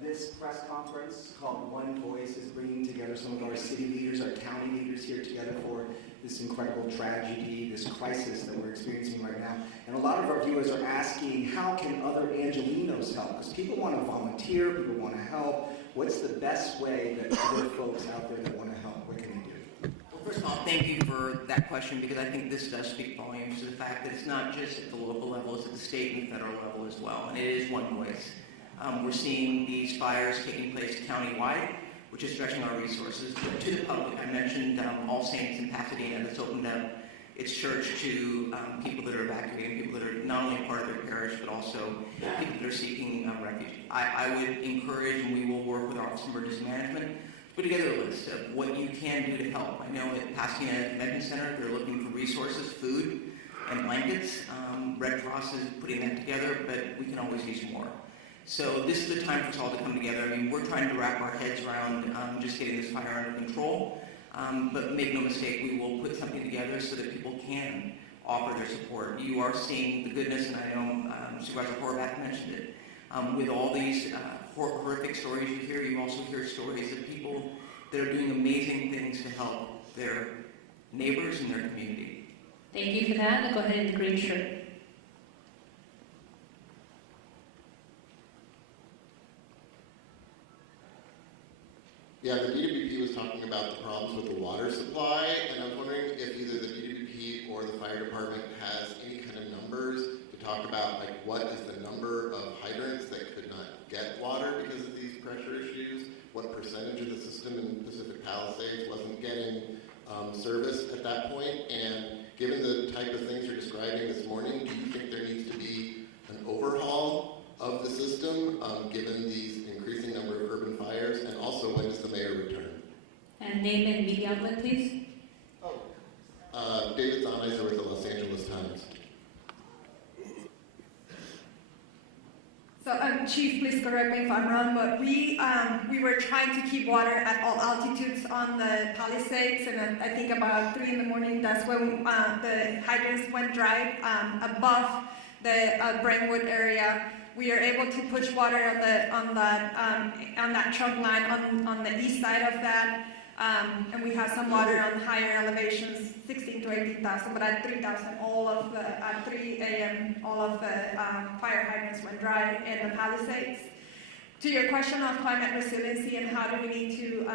this press conference called One Voice is bringing together some of our city leaders, our county leaders here together for this incredible tragedy, this crisis that we're experiencing right now. And a lot of our viewers are asking, how can other Angelinos help? Because people want to volunteer, people want to help. What's the best way that other folks out there that want to help, what can they do? Well, first of all, thank you for that question, because I think this does speak volumes to the fact that it's not just at the local level, it's at the state and federal level as well, and it is one voice. We're seeing these fires taking place countywide, which is stretching our resources. But to the public, I mentioned All Saints in Pasadena that's opened up its church to people that are evacuating, people that are not only part of their parish, but also people that are seeking refuge. I would encourage, and we will work with our Office of Emergency Management, to put together a list of what you can do to help. I know at Pasadena Convention Center, they're looking for resources, food, and blankets. Red Cross is putting that together, but we can always use more. So this is the time for us all to come together. I mean, we're trying to wrap our heads around just getting this fire under control. But make no mistake, we will put something together so that people can offer their support. You are seeing the goodness, and I know Supervisor Horvath mentioned it. With all these horrific stories you hear, you also hear stories of people that are doing amazing things to help their neighbors and their community. Thank you for that. I'll go ahead in the green shirt. Yeah, the DWP was talking about the problems with the water supply, and I was wondering if either the DWP or the fire department has any kind of numbers to talk about, like what is the number of hydrants that could not get water because of these pressure issues, what percentage of the system in Pacific Palisades wasn't getting service at that point, and given the type of things you're describing this morning, do you think there needs to be an overhaul of the system, given these increasing number of urban fires, and also when does the mayor return? And name and media outlet, please. David Zanizer with the Los Angeles Times. So, Chief, please correct me if I'm wrong, but we were trying to keep water at all altitudes on the Palisades, and I think about 3 in the morning, that's when the hydrants went dry above the Brentwood area. We are able to push water on that trunk line on the east side of that, and we have some water on higher elevations, 16 to 18,000. But at 3,000, at 3 a.m., all of the fire hydrants went dry in the Palisades. To your question on climate resiliency and how do we need to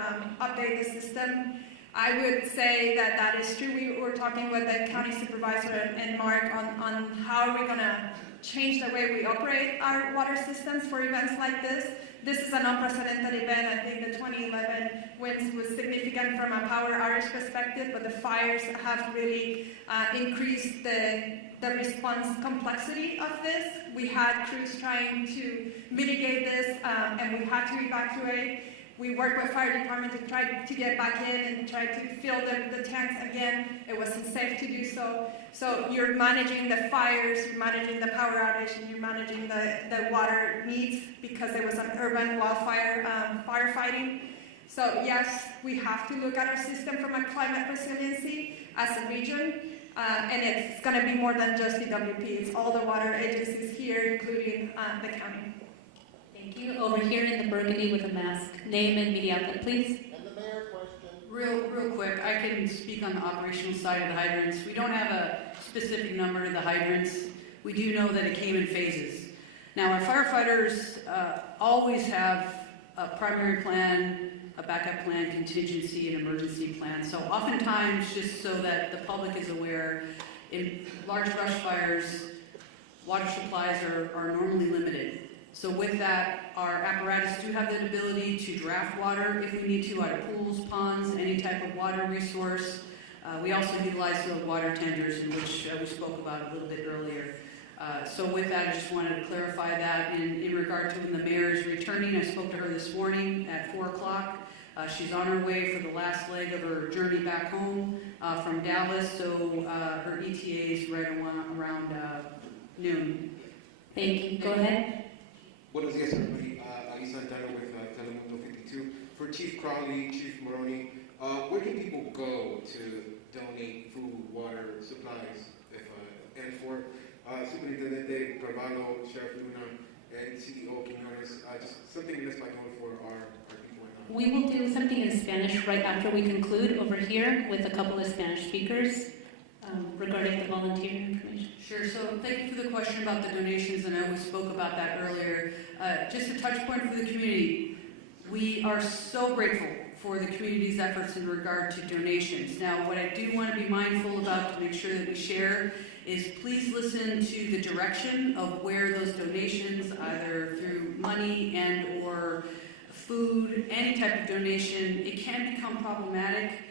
update the system, I would say that that is true. We were talking with the county supervisor and Mark on how are we going to change the way we operate our water systems for events like this. This is an unprecedented event. I think the 2011 winds was significant from a power outage perspective, but the fires have really increased the response complexity of this. We had crews trying to mitigate this, and we had to evacuate. We worked with fire department to try to get back in and try to fill the tanks again. It wasn't safe to do so. So you're managing the fires, you're managing the power outage, and you're managing the water needs because there was an urban wildfire firefighting. So yes, we have to look at our system from a climate resiliency as a region. And it's going to be more than just EWP. It's all the water agencies here, including the county. Thank you. Over here in the burgundy with a mask. Name and media outlet, please. And the mayor question. Real quick, I can speak on the operational side of the hydrants. We don't have a specific number to the hydrants. We do know that it came in phases. Now, our firefighters always have a primary plan, a backup plan, contingency, and emergency plan. So oftentimes, just so that the public is aware, in large brush fires, water supplies are normally limited. So with that, our apparatus do have the ability to draft water if we need to out of pools, ponds, any type of water resource. We also utilize the water tenders, in which we spoke about a little bit earlier. So with that, I just wanted to clarify that. In regard to when the mayor is returning, I spoke to her this morning at 4 o'clock. She's on her way for the last leg of her journey back home from Dallas, so her ETA is right around noon. Thank you. Go ahead. Buenos días, everybody. Ali Santana with Telemundo 52. For Chief Crowley, Chief Maroney, where can people go to donate food, water, supplies, and for Superintendente Bravado, Sheriff Luna, and CEO Quinones, just something in this microphone for our people. We will do something in Spanish right after we conclude over here with a couple of Spanish speakers regarding the volunteer information. Sure, so thank you for the question about the donations, and I know we spoke about that earlier. Just a touch point for the community. We are so grateful for the community's efforts in regard to donations. Now, what I do want to be mindful about to make sure that we share is please listen to the direction of where those donations, either through money and or food, any type of donation, it can become problematic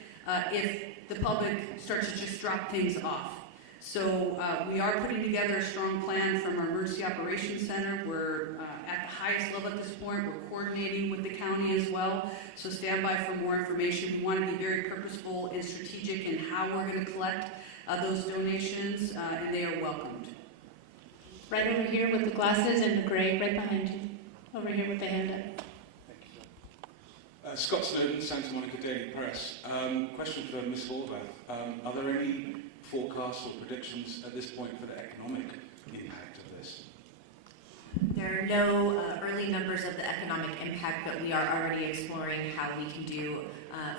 if the public starts to just drop things off. So we are putting together a strong plan from our Emergency Operations Center. We're at the highest level at this point. We're coordinating with the county as well. So stand by for more information. We want to be very purposeful and strategic in how we're going to collect those donations, and they are welcomed. Right over here with the glasses and the gray, right behind you. Over here with the hand up. Scott Snowden, Santa Monica Daily Press. Question for Ms. Horvath. Are there any forecasts or predictions at this point for the economic impact of this? There are no early numbers of the economic impact, but we are already exploring how we can do,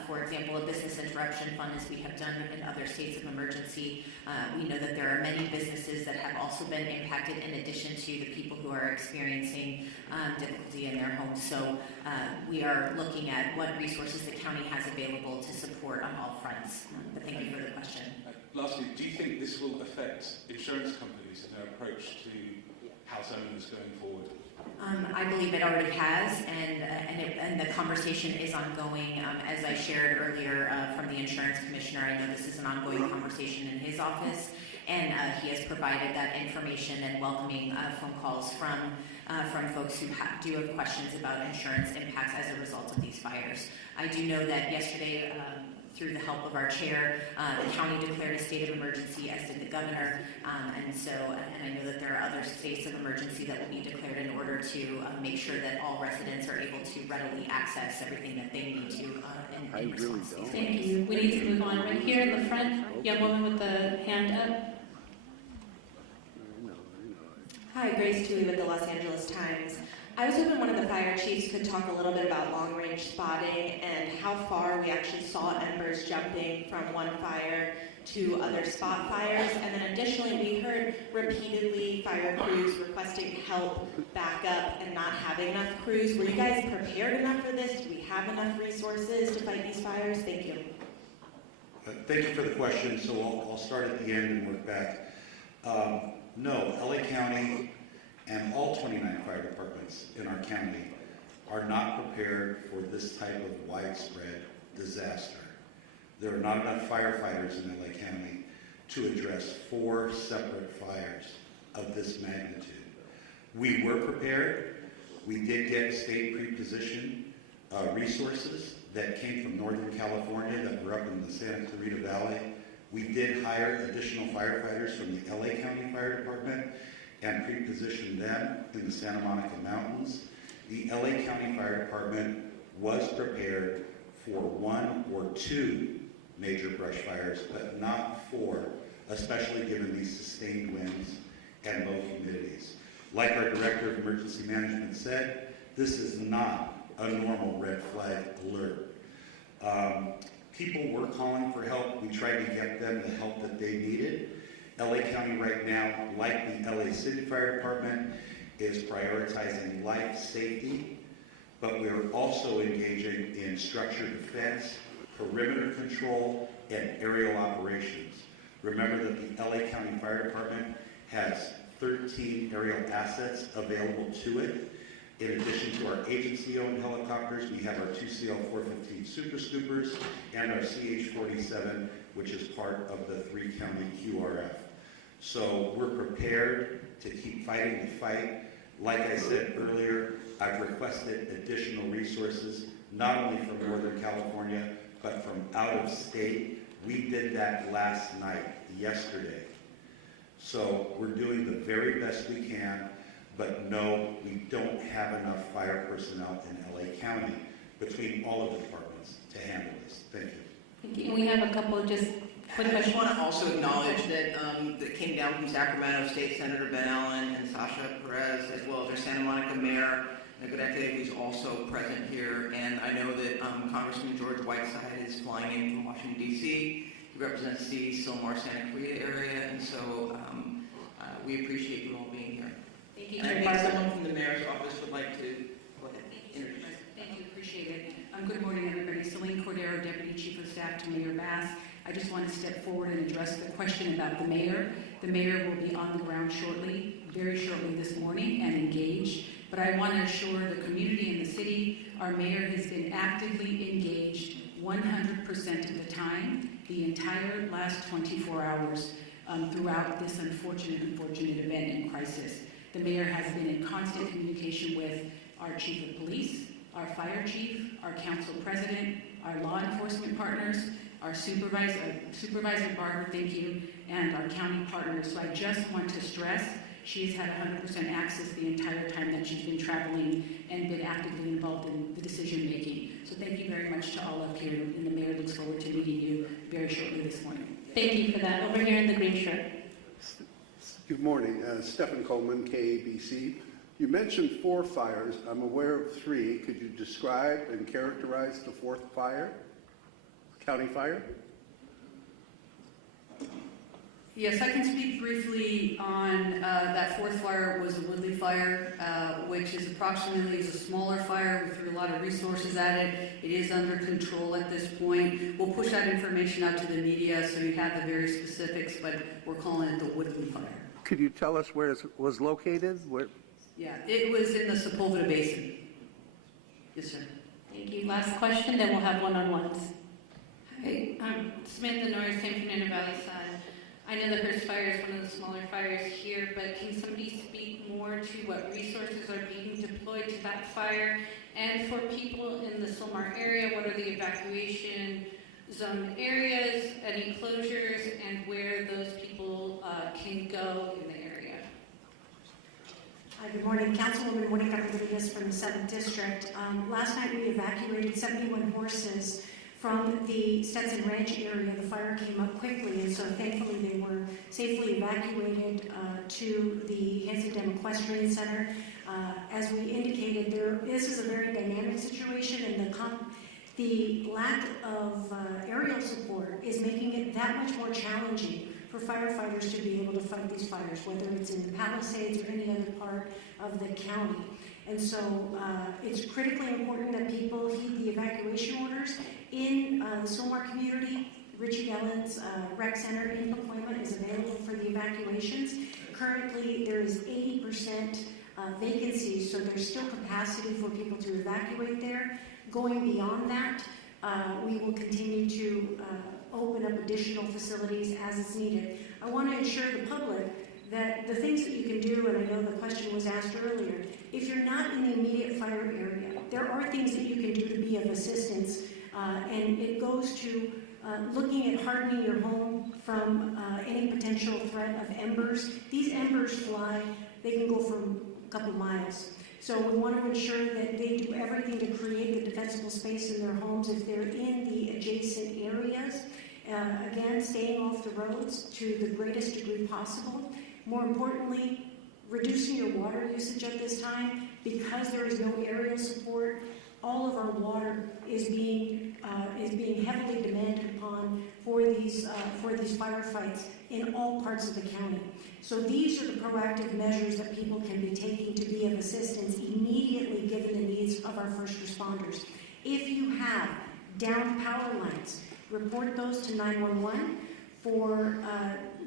for example, a business interruption fund, as we have done in other states of emergency. We know that there are many businesses that have also been impacted in addition to the people who are experiencing difficulty in their homes. So we are looking at what resources the county has available to support on all fronts. But thank you for the question. Lastly, do you think this will affect insurance companies and their approach to house owners going forward? I believe it already has, and the conversation is ongoing. As I shared earlier from the insurance commissioner, I know this is an ongoing conversation in his office, and he has provided that information and welcoming phone calls from folks who do have questions about insurance impacts as a result of these fires. I do know that yesterday, through the help of our chair, the county declared a state of emergency, as did the governor, and I know that there are other states of emergency that will be declared in order to make sure that all residents are able to readily access everything that they need to in response to these. Thank you. We need to move on. Right here in the front, young woman with the hand up. Hi, Grace Toohey with the Los Angeles Times. I was hoping one of the fire chiefs could talk a little bit about long-range spotting and how far we actually saw embers jumping from one fire to other spot fires. And then additionally, we heard repeatedly fire crews requesting help, backup, and not having enough crews. Were you guys prepared enough for this? Do we have enough resources to fight these fires? Thank you. Thank you for the question. So I'll start at the end and work back. No, LA County and all 29 fire departments in our county are not prepared for this type of widespread disaster. There are not enough firefighters in LA County to address 4 separate fires of this magnitude. We were prepared. We did get state pre-position resources that came from Northern California that were up in the Santa Clarita Valley. We did hire additional firefighters from the LA County Fire Department and pre-positioned them in the Santa Monica Mountains. The LA County Fire Department was prepared for 1 or 2 major brush fires, but not 4, especially given these sustained winds and low humidities. Like our Director of Emergency Management said, this is not a normal red flag alert. People were calling for help. We tried to get them the help that they needed. LA County right now, like the LA City Fire Department, is prioritizing life safety, but we are also engaging in structured defense, perimeter control, and aerial operations. Remember that the LA County Fire Department has 13 aerial assets available to it. In addition to our agency-owned helicopters, we have our 2 CL-415 Super Scoopers and our CH-47, which is part of the 3-county QRF. So we're prepared to keep fighting the fight. Like I said earlier, I've requested additional resources, not only from Northern California, but from out of state. We did that last night, yesterday. So we're doing the very best we can. But no, we don't have enough fire personnel in LA County between all of the departments to handle this. Thank you. Thank you. And we have a couple of just quick I just questions. want to also acknowledge that that came down from Sacramento State Senator Ben Allen and Sasha Perez, as well as our Santa Monica Mayor Negrete, who's also present here. And I know that Congressman George Whiteside is flying in from Washington, D.C. He represents the Sylmar Santa Clarita area, and so we appreciate you all being here. Thank you, And I Chair think Barber. someone from the mayor's office would like to go ahead. Introduce. Thank you, appreciate it. Good morning, everybody. Celine Cordero, Deputy Chief of Staff to Mayor Bass. I just want to step forward and address the question about the mayor. The mayor will be on the ground shortly, very shortly this morning, and engaged. But I want to assure the community and the city, our mayor has been actively engaged 100% of the time, the entire last 24 hours throughout this unfortunate event and crisis. The mayor has been in constant communication with our chief of police, our fire chief, our council president, our law enforcement partners, our Supervisor Barber, thank you, and our county partners. So I just want to stress she's had 100% access the entire time that she's been traveling and been actively involved in the decision making. So thank you very much to all up here, and the mayor looks forward to meeting you very shortly this morning. Thank you for that. Over here in the green shirt. Good morning. Stephen Coleman, KABC. You mentioned 4 fires. I'm aware of 3. Could you describe and characterize the 4th fire? County fire? Yes, I can speak briefly on that 4th fire was a Woodley fire, which is approximately a smaller fire. We threw a lot of resources at it. It is under control at this point. We'll push that information out to the media so you have the very specifics, but we're calling it the Woodley fire. Could you tell us where it was located? Where? Yeah, it was in the Sepulveda Basin. Yes, sir. Thank you. Last question, then we'll have one-on-ones. Hi, I'm Samantha Norris, San Fernando Valley side. I know the Hearst fire is one of the smaller fires here, but can somebody speak more to what resources are being deployed to that fire? And for people in the Sylmar area, what are the evacuation zone areas, any closures, and where those people can go in the area? Hi, good morning. Councilwoman Monica Rodriguez from the 7th District. Last night we evacuated 71 horses from the Stetson Ranch area. The fire came up quickly, and so thankfully they were safely evacuated to the Hanson Dam Equestrian Center. As we indicated, this is a very dynamic situation, and the lack of aerial support is making it that much more challenging for firefighters to be able to fight these fires, whether it's in the Palisades or any other part of the county. And so it's critically important that people heed the evacuation orders in the Sylmar community. Richie Ellen's rec center in Pacoima is available for the evacuations. Currently, there is 80% vacancy, so there's still capacity for people to evacuate there. Going beyond that, we will continue to open up additional facilities as is needed. I want to assure the public that the things that you can do, and I know the question was asked earlier, if you're not in the immediate fire area, there are things that you can do to be of assistance, and it goes to looking at hardening your home from any potential threat of embers. These embers fly, they can go for a couple miles. So we want to ensure that they do everything to create the defensible space in their homes if they're in the adjacent areas. Again, staying off the roads to the greatest degree possible. More importantly, reducing your water usage at this time. Because there is no aerial support, all of our water is being heavily demanded upon for these firefights in all parts of the county. So these are the proactive measures that people can be taking to be of assistance immediately given the needs of our first responders. If you have downed power lines, report those to 911.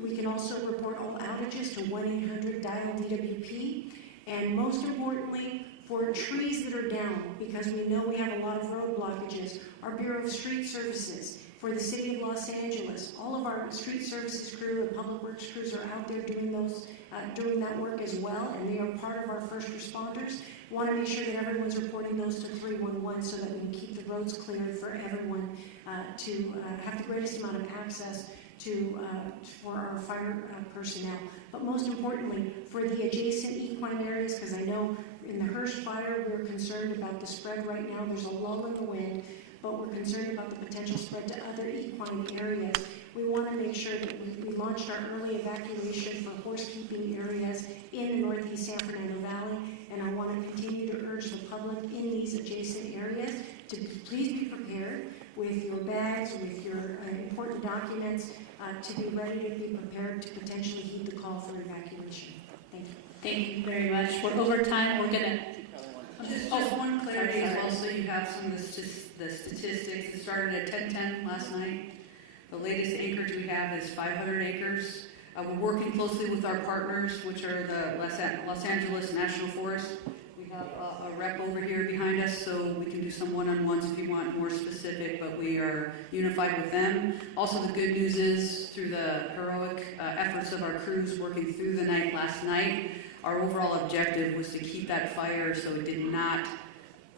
We can also report all outages to 1-800-DIAL-DWP. And most importantly, for trees that are down, because we know we have a lot of road blockages, our Bureau of Street Services, for the City of Los Angeles, all of our street services crew and public works crews are out there doing that work as well, and they are part of our first responders. We want to make sure that everyone's reporting those to 311 so that we can keep the roads cleared for everyone to have the greatest amount of access for our fire personnel. But most importantly, for the adjacent equine areas, because I know in the Hearst fire, we're concerned about the spread right now. There's a lull in the wind, but we're concerned about the potential spread to other equine areas. We want to make sure that we launched our early evacuation for horse-keeping areas in the northeast San Fernando Valley, and I want to continue to urge the public in these adjacent areas to please be prepared with your bags, with your important documents, to be ready to be prepared to potentially heed the call for evacuation. Thank you. Thank you very much. We're over time. We're going to... Just one clarity as well, so you have some of the statistics. It started at 1010 last night. The latest acreage we have is 500 acres. We're working closely with our partners, which are the Los Angeles National Forest. We have a rep over here behind us, so we can do some one-on-ones if you want more specific, but we are unified with them. Also, the good news is, through the heroic efforts of our crews working through the night last night, our overall objective was to keep that fire so it did not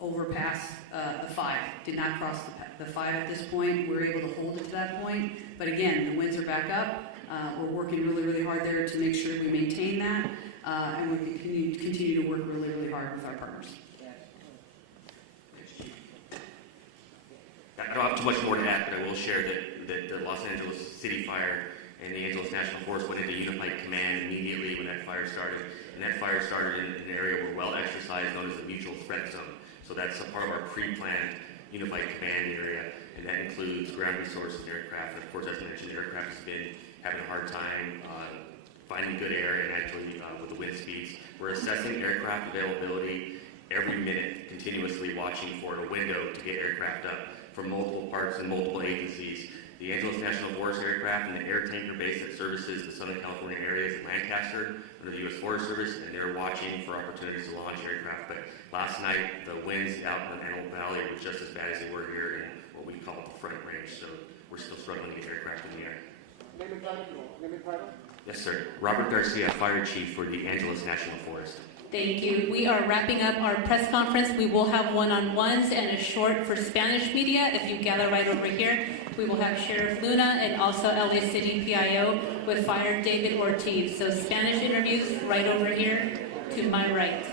overpass the 5, did not cross the 5 at this point. We're able to hold it to that point. But again, the winds are back up. We're working really, really hard there to make sure we maintain that. And we continue to work really, really hard with our partners. I don't have too much more to add, but I will share that the Los Angeles City Fire and the Angeles National Forest went into unified command immediately when that fire started. And that fire started in an area where well exercised, known as the mutual threat zone. So that's a part of our pre-planned unified command area, and that includes ground resources and aircraft. And of course, as mentioned, aircraft has been having a hard time finding good air, and actually with the wind speeds. We're assessing aircraft availability every minute, continuously watching for a window to get aircraft up from multiple parts and multiple agencies. The Angeles National Forest aircraft and the air tanker base that services the Southern California areas in Lancaster under the U.S. Forest Service, and they're watching for opportunities to launch aircraft. But last night, the winds out in the Antelope Valley were just as bad as they were here in what we call the front range, so we're still struggling to get aircraft in the air. Yes, sir. Robert Garcia, Fire Chief for the Angeles National Forest. Thank you. We are wrapping up our press conference. We will have one-on-ones and a short for Spanish media. If you gather right over here, we will have Sheriff Luna and also LA City PIO with Fire David Ortiz. So Spanish interviews right over here to my right.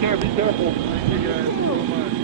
Sorry, be careful. Thank you guys so much.